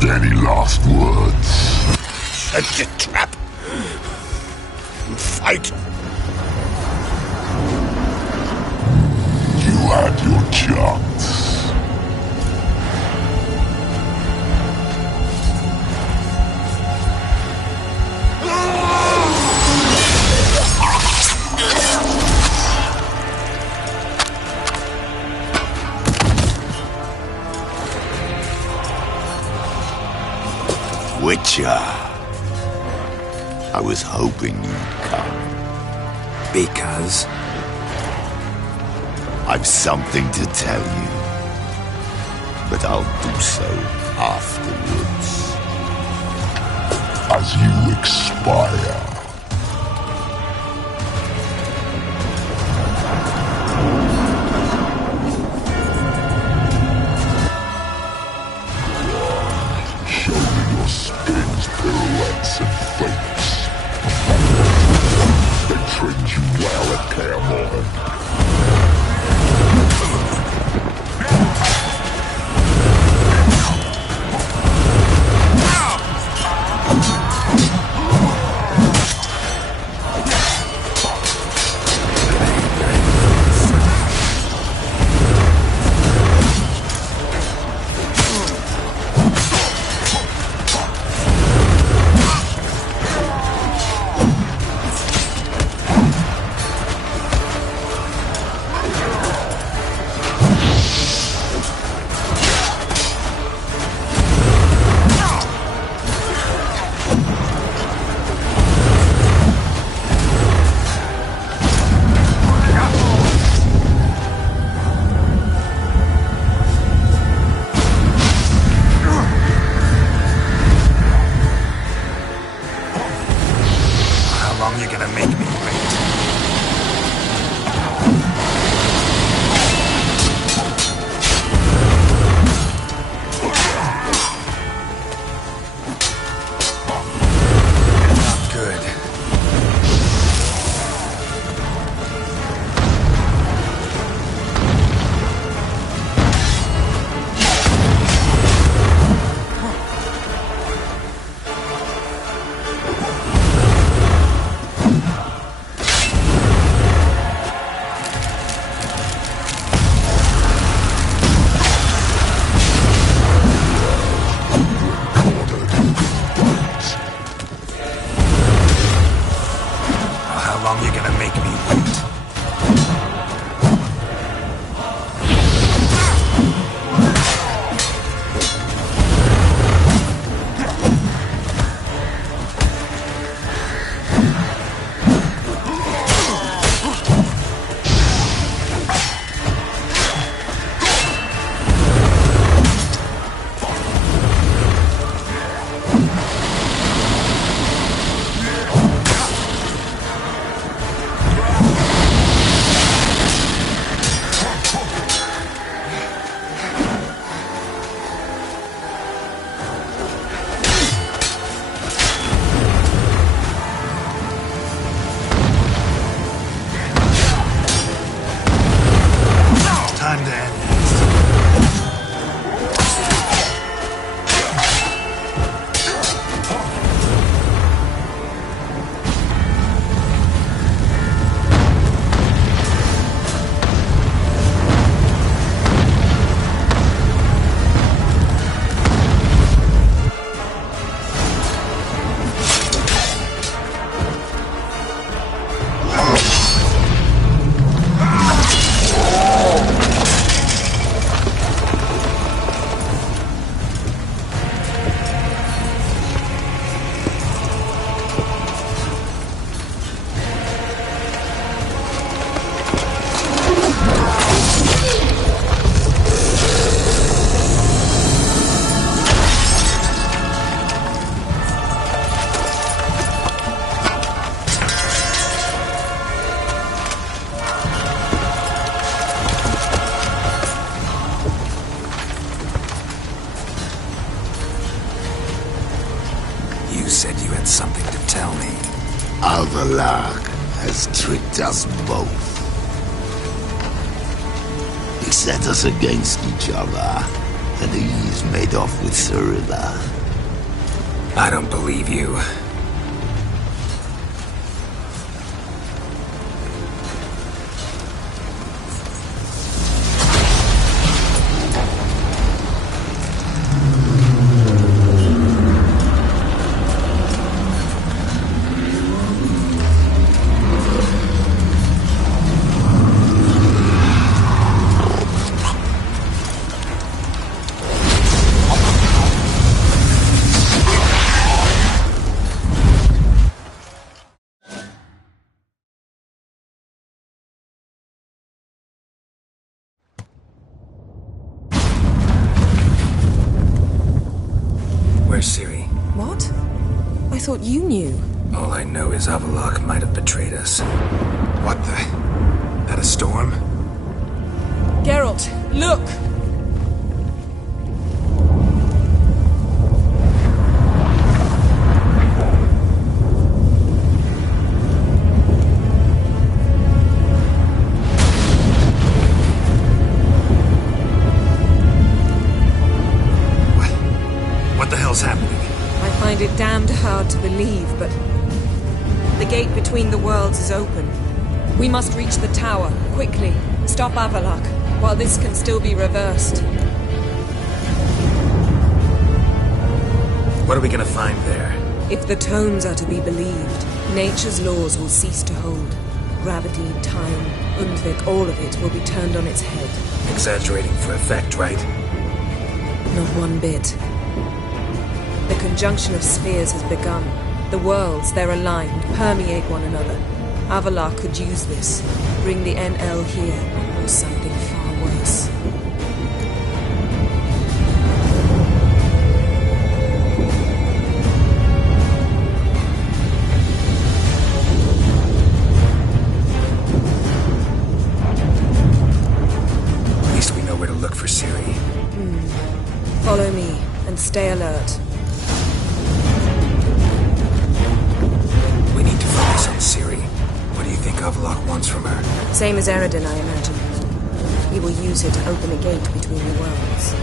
Any last words? Set your trap. Fight. You had your chance. Witcher. I was hoping you'd come. Because? I've something to tell you. But I'll do so afterwards. As you expire. Pirouettes and fakes. They trained you well at Caermorhen. Avalok has tricked us both. He set us against each other, and he's made off with Cyrilla. I don't believe you. Where's Ciri? What? I thought you knew. All I know is Avalok might have betrayed us. What the? That a storm? Geralt, look! What the hell's happening? I find it damned hard to believe, but the gate between the worlds is open. We must reach the tower, quickly. Stop Avalok, while this can still be reversed. What are we gonna find there? If the tomes are to be believed, nature's laws will cease to hold. Gravity, time, Undvik, all of it will be turned on its head. Exaggerating for effect, right? Not one bit. The conjunction of spheres has begun. The worlds, they're aligned, permeate one another. Avalok could use this. Bring the NL here, or something far worse. At least we know where to look for Ciri. Follow me, and stay alert. We need to focus on Ciri. What do you think Avalok wants from her? Same as Eredin, I imagine. He will use her to open a gate between the worlds.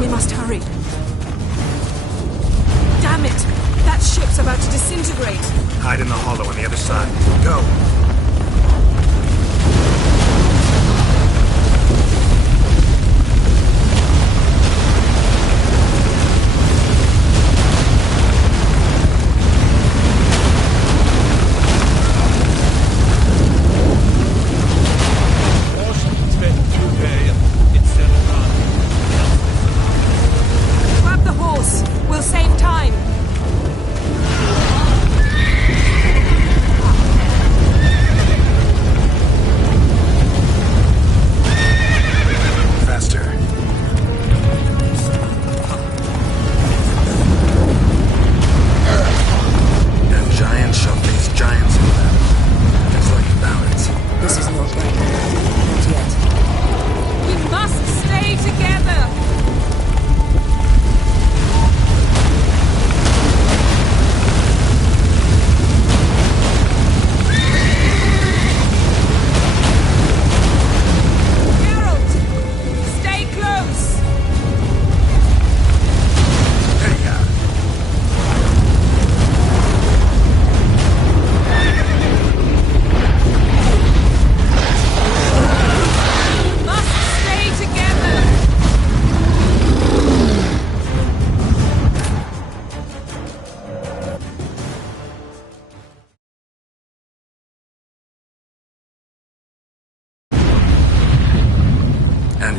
We must hurry. Damn it! That ship's about to disintegrate. Hide in the hollow on the other side. Go! Grab the horse. We'll save time.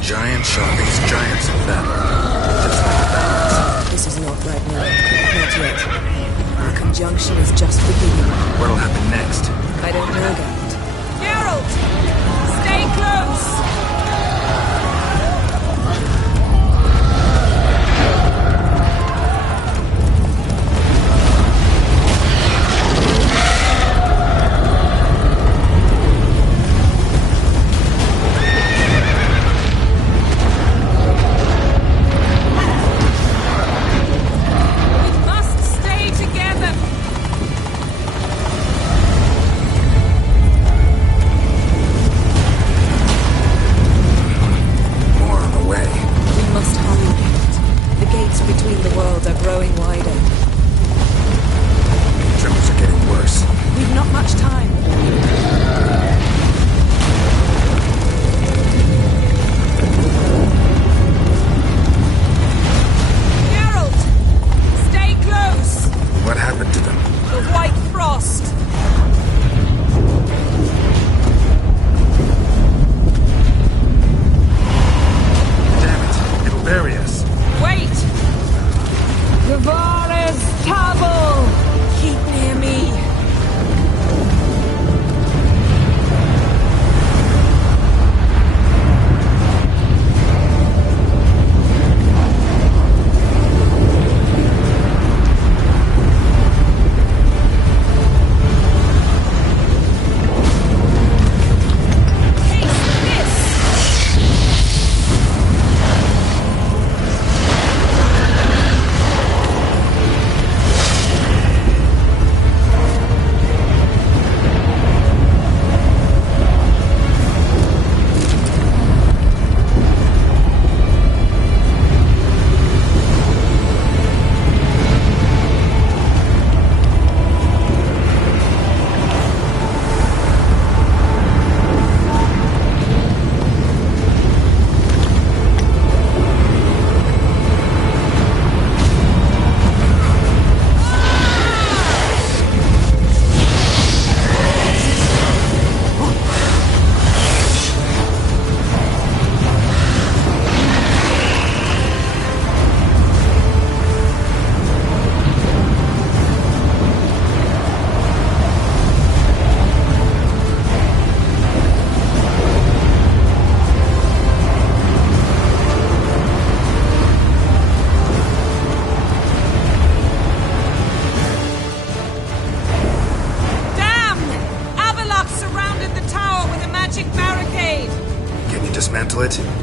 giant shot these giants in battle. Just like a balance. This is not right now. Not yet. Our conjunction is just beginning. What'll happen next? I don't know, Geralt. Geralt! Stay close!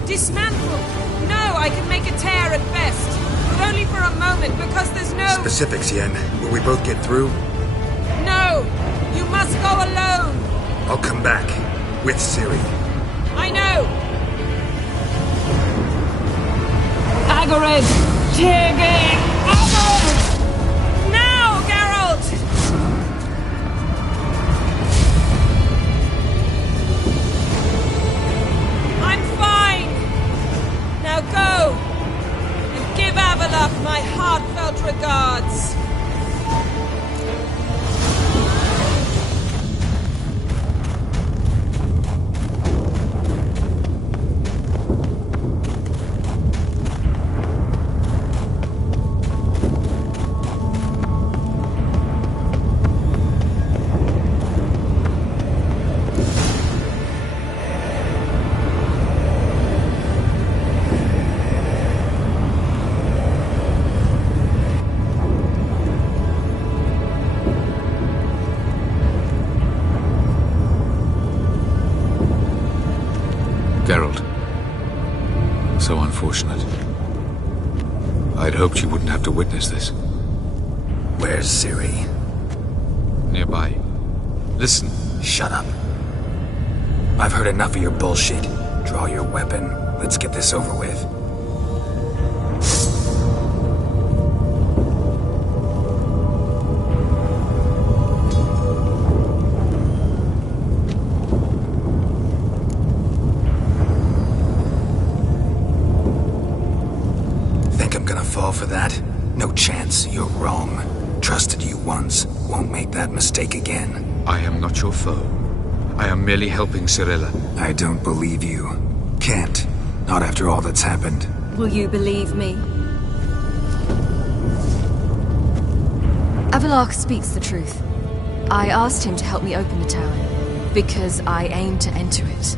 Dismantle? No, I can make a tear at best. But only for a moment, because there's no... Specifics, Yen. Will we both get through? No! You must go alone! I'll come back. With Ciri. I know! Agarid! Tiggy! Now, Geralt! I'm fine! Now go! And give Avalok my heartfelt regards! Geralt. So unfortunate. I'd hoped you wouldn't have to witness this. Where's Ciri? Nearby. Listen. Shut up. I've heard enough of your bullshit. Draw your weapon. Let's get this over with. Fall for that? No chance. You're wrong. Trusted you once. Won't make that mistake again. I am not your foe. I am merely helping Cirilla. I don't believe you. Can't. Not after all that's happened. Will you believe me? Avalok speaks the truth. I asked him to help me open the tower, because I aim to enter it.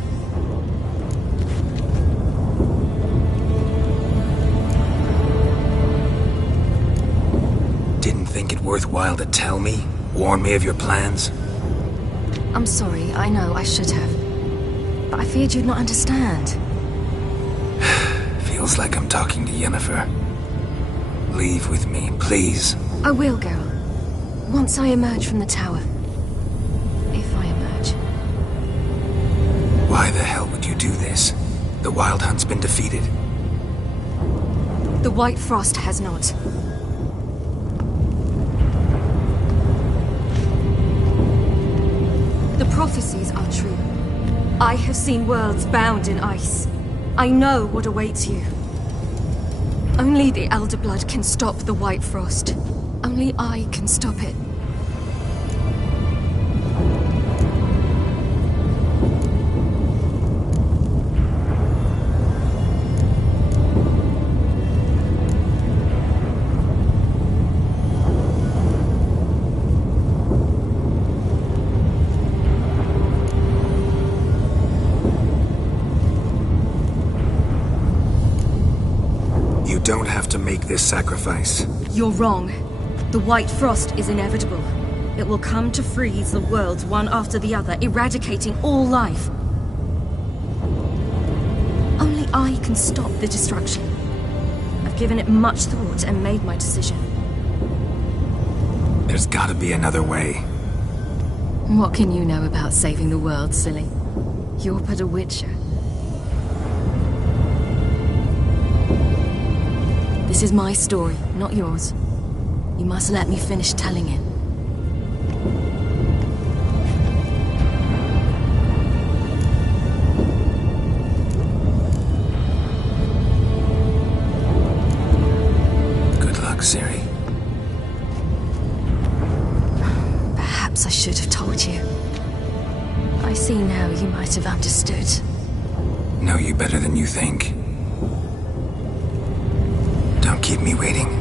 Didn't think it worthwhile to tell me? Warn me of your plans? I'm sorry, I know, I should have. But I feared you'd not understand. Feels like I'm talking to Yennefer. Leave with me, please. I will, Geralt. Once I emerge from the tower. If I emerge. Why the hell would you do this? The Wild Hunt's been defeated. The White Frost has not. The prophecies are true. I have seen worlds bound in ice. I know what awaits you. Only the Elder Blood can stop the White Frost. Only I can stop it. You don't have to make this sacrifice. You're wrong. The White Frost is inevitable. It will come to freeze the worlds one after the other, eradicating all life. Only I can stop the destruction. I've given it much thought and made my decision. There's gotta be another way. What can you know about saving the world, silly? You're but a witcher. This is my story, not yours. You must let me finish telling it. Good luck, Ciri. Perhaps I should have told you. I see now you might have understood. Know you better than you think. Don't keep me waiting.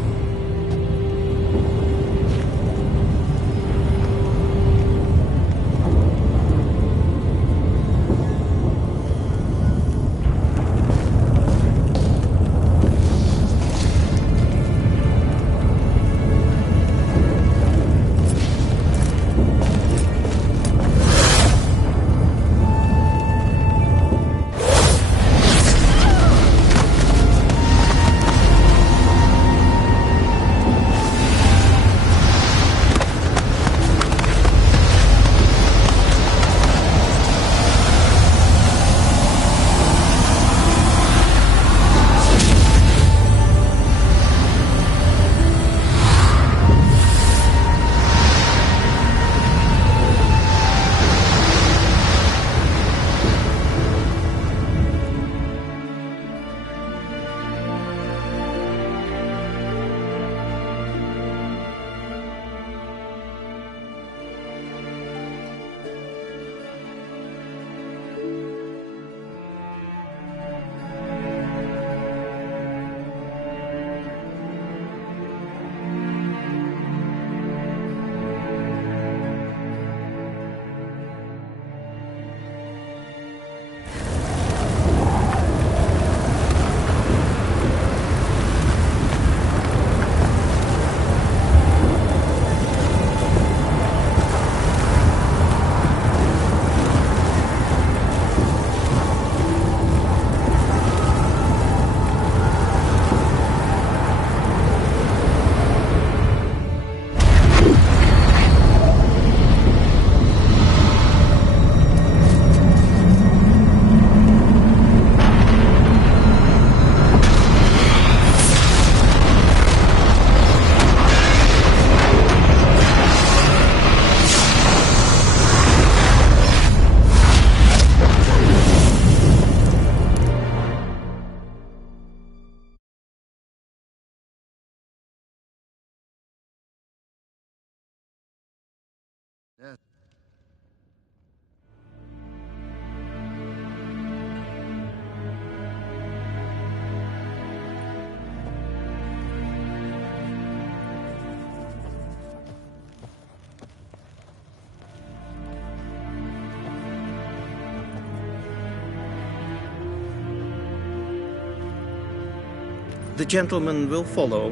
The gentleman will follow.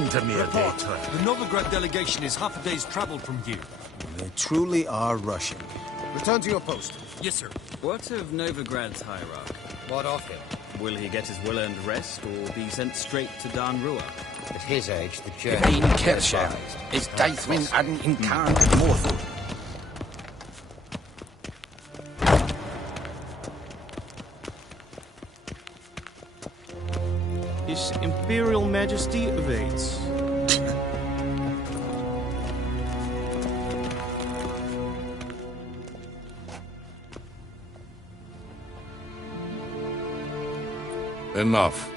Report. The Novigrad delegation is half a day's travel from you. They truly are rushing. Return to your post. Yes, sir. What of Novigrad's hierarch? What of him? Will he get his well-earned rest or be sent straight to Darnrua? At his age, the journey... Gefeen Kersham. His Daithwin hadn't incarnate mortal. His Imperial Majesty awaits. Enough.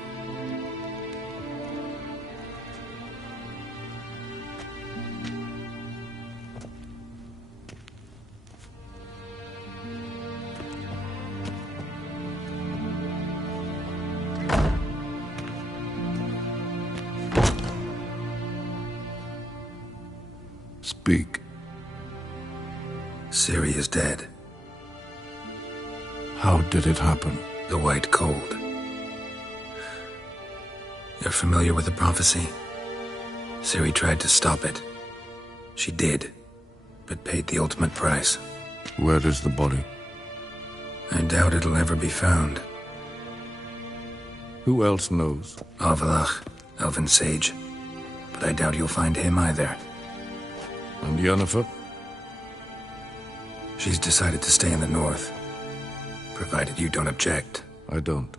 Speak. Ciri is dead. How did it happen? The White Cold. You're familiar with the prophecy? Ciri tried to stop it. She did, but paid the ultimate price. Where is the body? I doubt it'll ever be found. Who else knows? Avalach, Elven Sage. But I doubt you'll find him either. And Yennefer? She's decided to stay in the north. Provided you don't object. I don't.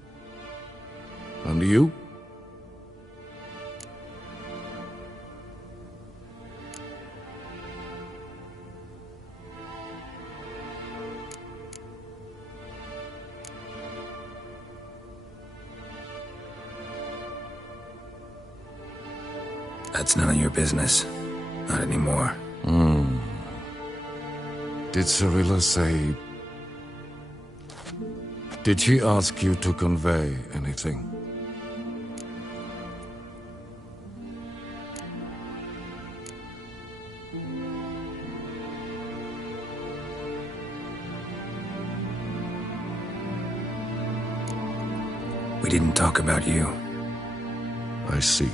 And you? That's none of your business. Not anymore. Did Cirilla say... Did she ask you to convey anything? We didn't talk about you. I see.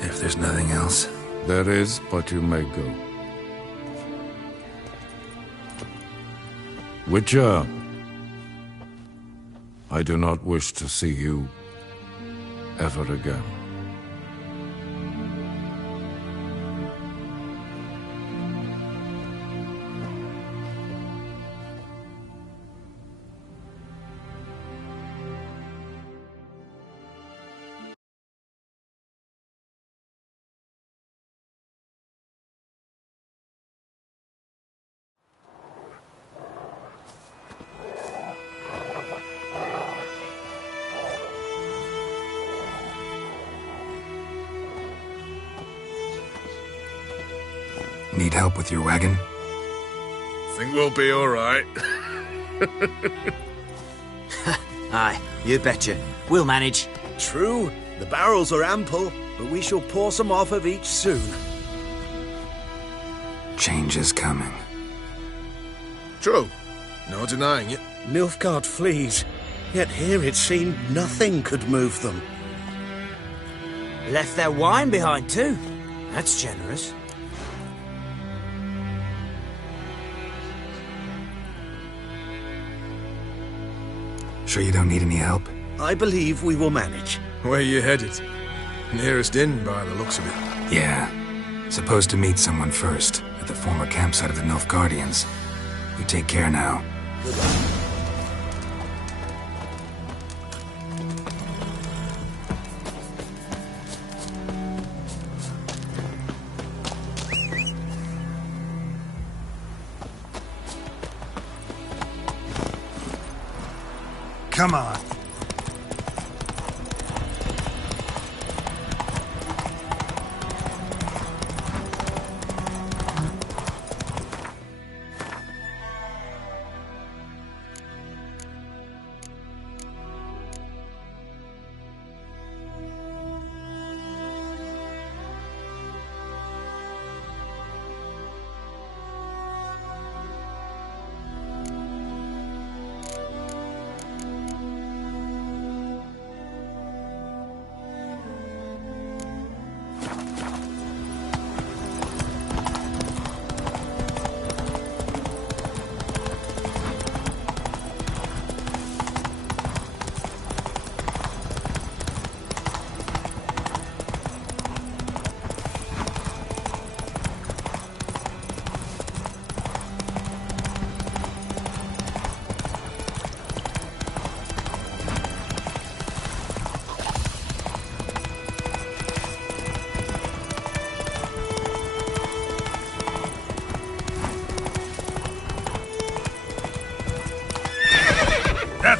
If there's nothing else... There is, but you may go. Witcher, I do not wish to see you ever again. Need help with your wagon? Think we'll be all right. Aye, you betcha. We'll manage. True, the barrels are ample, but we shall pour some off of each soon. Change is coming. True. No denying it. Nilfgaard flees, yet here it seemed nothing could move them. Left their wine behind too. That's generous. Sure you don't need any help? I believe we will manage. Where you headed? Nearest inn, by the looks of it. Yeah. Supposed to meet someone first, at the former campsite of the Nilfgaardians. You take care now. Come on.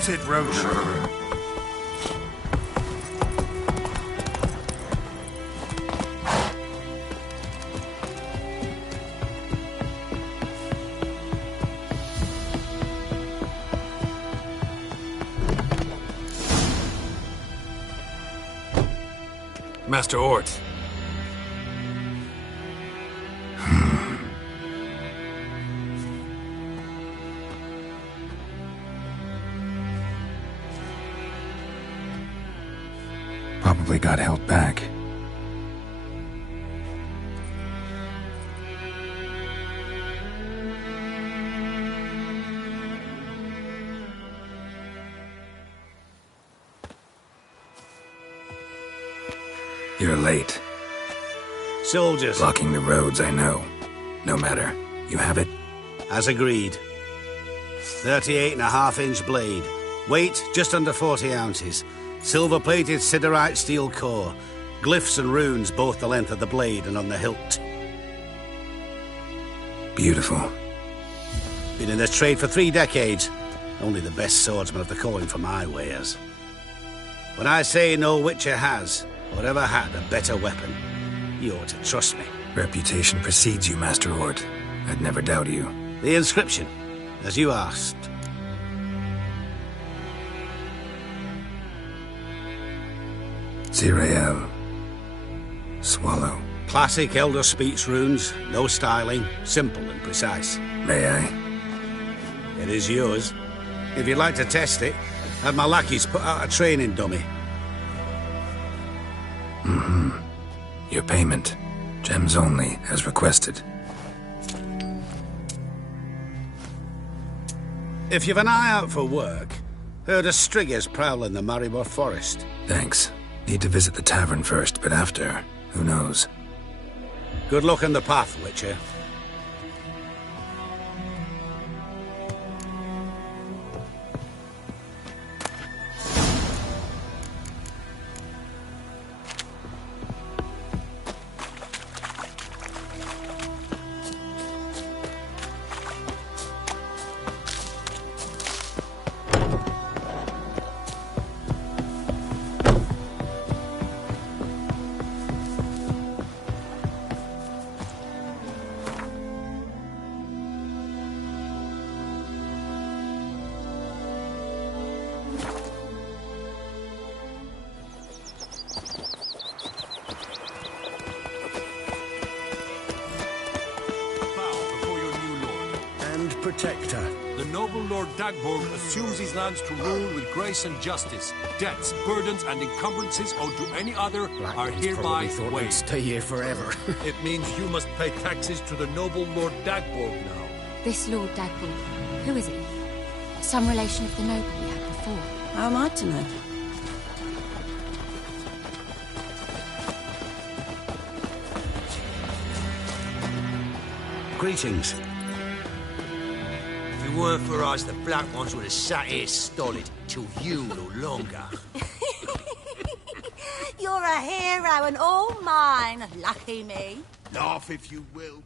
Spotted, Roach. Master Ort. Probably got held back. You're late. Soldiers. Blocking the roads, I know. No matter. You have it? As agreed. 38.5-inch blade. Weight, just under 40 ounces. Silver-plated siderite steel core. Glyphs and runes both the length of the blade and on the hilt. Beautiful. Been in this trade for 3 decades. Only the best swordsman of the calling for my wares. When I say no Witcher has, or ever had, a better weapon, you ought to trust me. Reputation precedes you, Master Ort. I'd never doubt you. The inscription, as you asked. Zirael. Swallow. Classic Elder Speech runes, no styling, simple and precise. May I? It is yours. If you'd like to test it, have my lackeys put out a training dummy. Mm-hmm. Your payment. Gems only, as requested. If you've an eye out for work, heard of striggers prowling the Maribor Forest. Thanks. Need to visit the tavern first, but after, who knows? Good luck on the path, Witcher. Protector. The noble Lord Dagborg assumes these lands to rule with grace and justice. Debts, burdens, and encumbrances owed to any other are hereby waived. Stay here forever. It means you must pay taxes to the noble Lord Dagborg now. This Lord Dagborg, who is he? Some relation of the noble we had before. How am I to know? Greetings. If it weren't for us, the Black Ones would have sat here stolid till you no longer. You're a hero and all mine. Lucky me. Laugh if you will.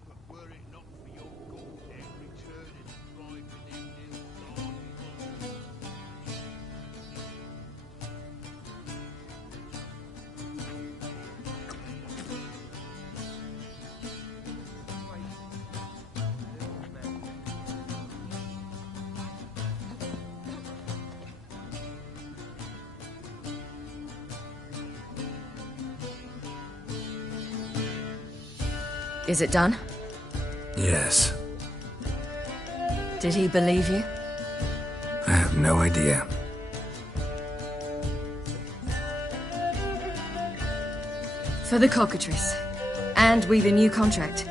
Is it done? Yes. Did he believe you? I have no idea. For the cockatrice. And we've a new contract.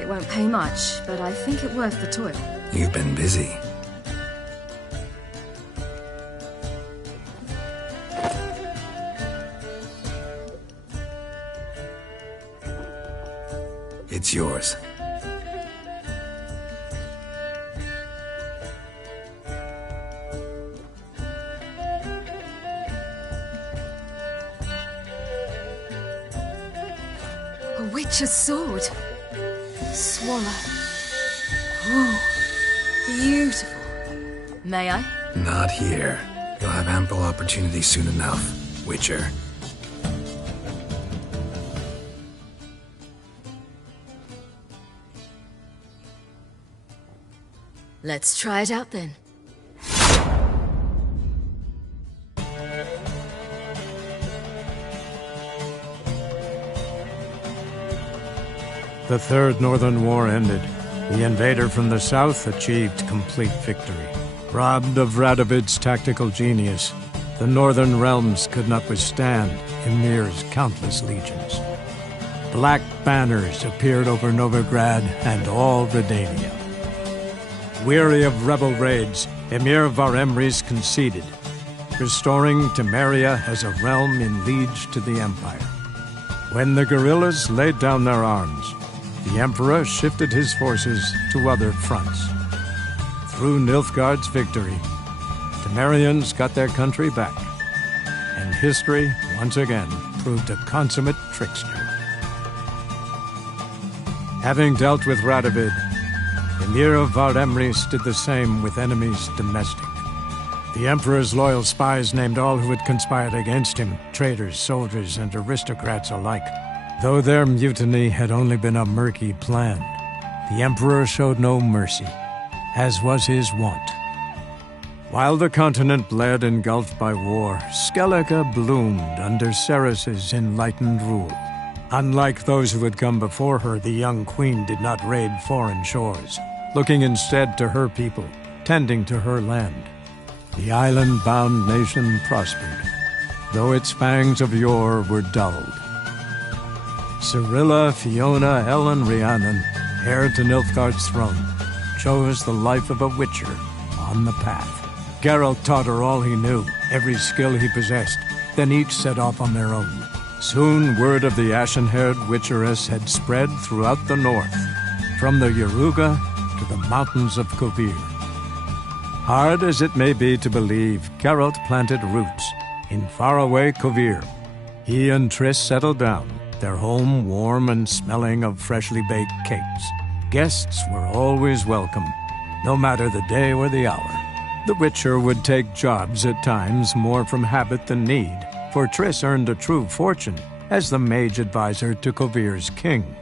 It won't pay much, but I think it worth the toil. You've been busy. It's yours. A witch's sword. Swallow. Whoa. Beautiful. May I? Not here. You'll have ample opportunity soon enough, Witcher. Let's try it out then. The Third Northern War ended. The invader from the south achieved complete victory. Robbed of Radovid's tactical genius, the northern realms could not withstand Ymir's countless legions. Black banners appeared over Novigrad and all Redania. Weary of rebel raids, Emir Var-Emreis conceded, restoring Temeria as a realm in liege to the Empire. When the guerrillas laid down their arms, the Emperor shifted his forces to other fronts. Through Nilfgaard's victory, Temerians got their country back, and history once again proved a consummate trickster. Having dealt with Radovid, Emir of Var-Emreis did the same with enemies domestic. The Emperor's loyal spies named all who had conspired against him, traitors, soldiers, and aristocrats alike. Though their mutiny had only been a murky plan, the Emperor showed no mercy, as was his wont. While the continent bled engulfed by war, Skellige bloomed under Ceres's enlightened rule. Unlike those who had come before her, the young queen did not raid foreign shores, looking instead to her people, tending to her land. The island-bound nation prospered, though its fangs of yore were dulled. Cirilla, Fiona, Ellen, Rhiannon, heir to Nilfgaard's throne, chose the life of a witcher on the path. Geralt taught her all he knew, every skill he possessed, then each set off on their own. Soon word of the ashen-haired witcheress had spread throughout the north, from the Yaruga to the mountains of Kovir. Hard as it may be to believe, Geralt planted roots in faraway Kovir. He and Triss settled down, their home warm and smelling of freshly baked cakes. Guests were always welcome, no matter the day or the hour. The Witcher would take jobs at times more from habit than need, for Triss earned a true fortune as the mage advisor to Kovir's king.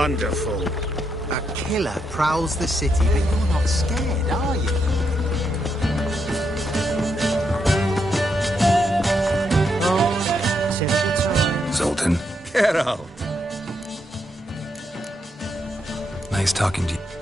Wonderful. A killer prowls the city, but you're not scared, are you? Zoltan. Get out. Nice talking to you.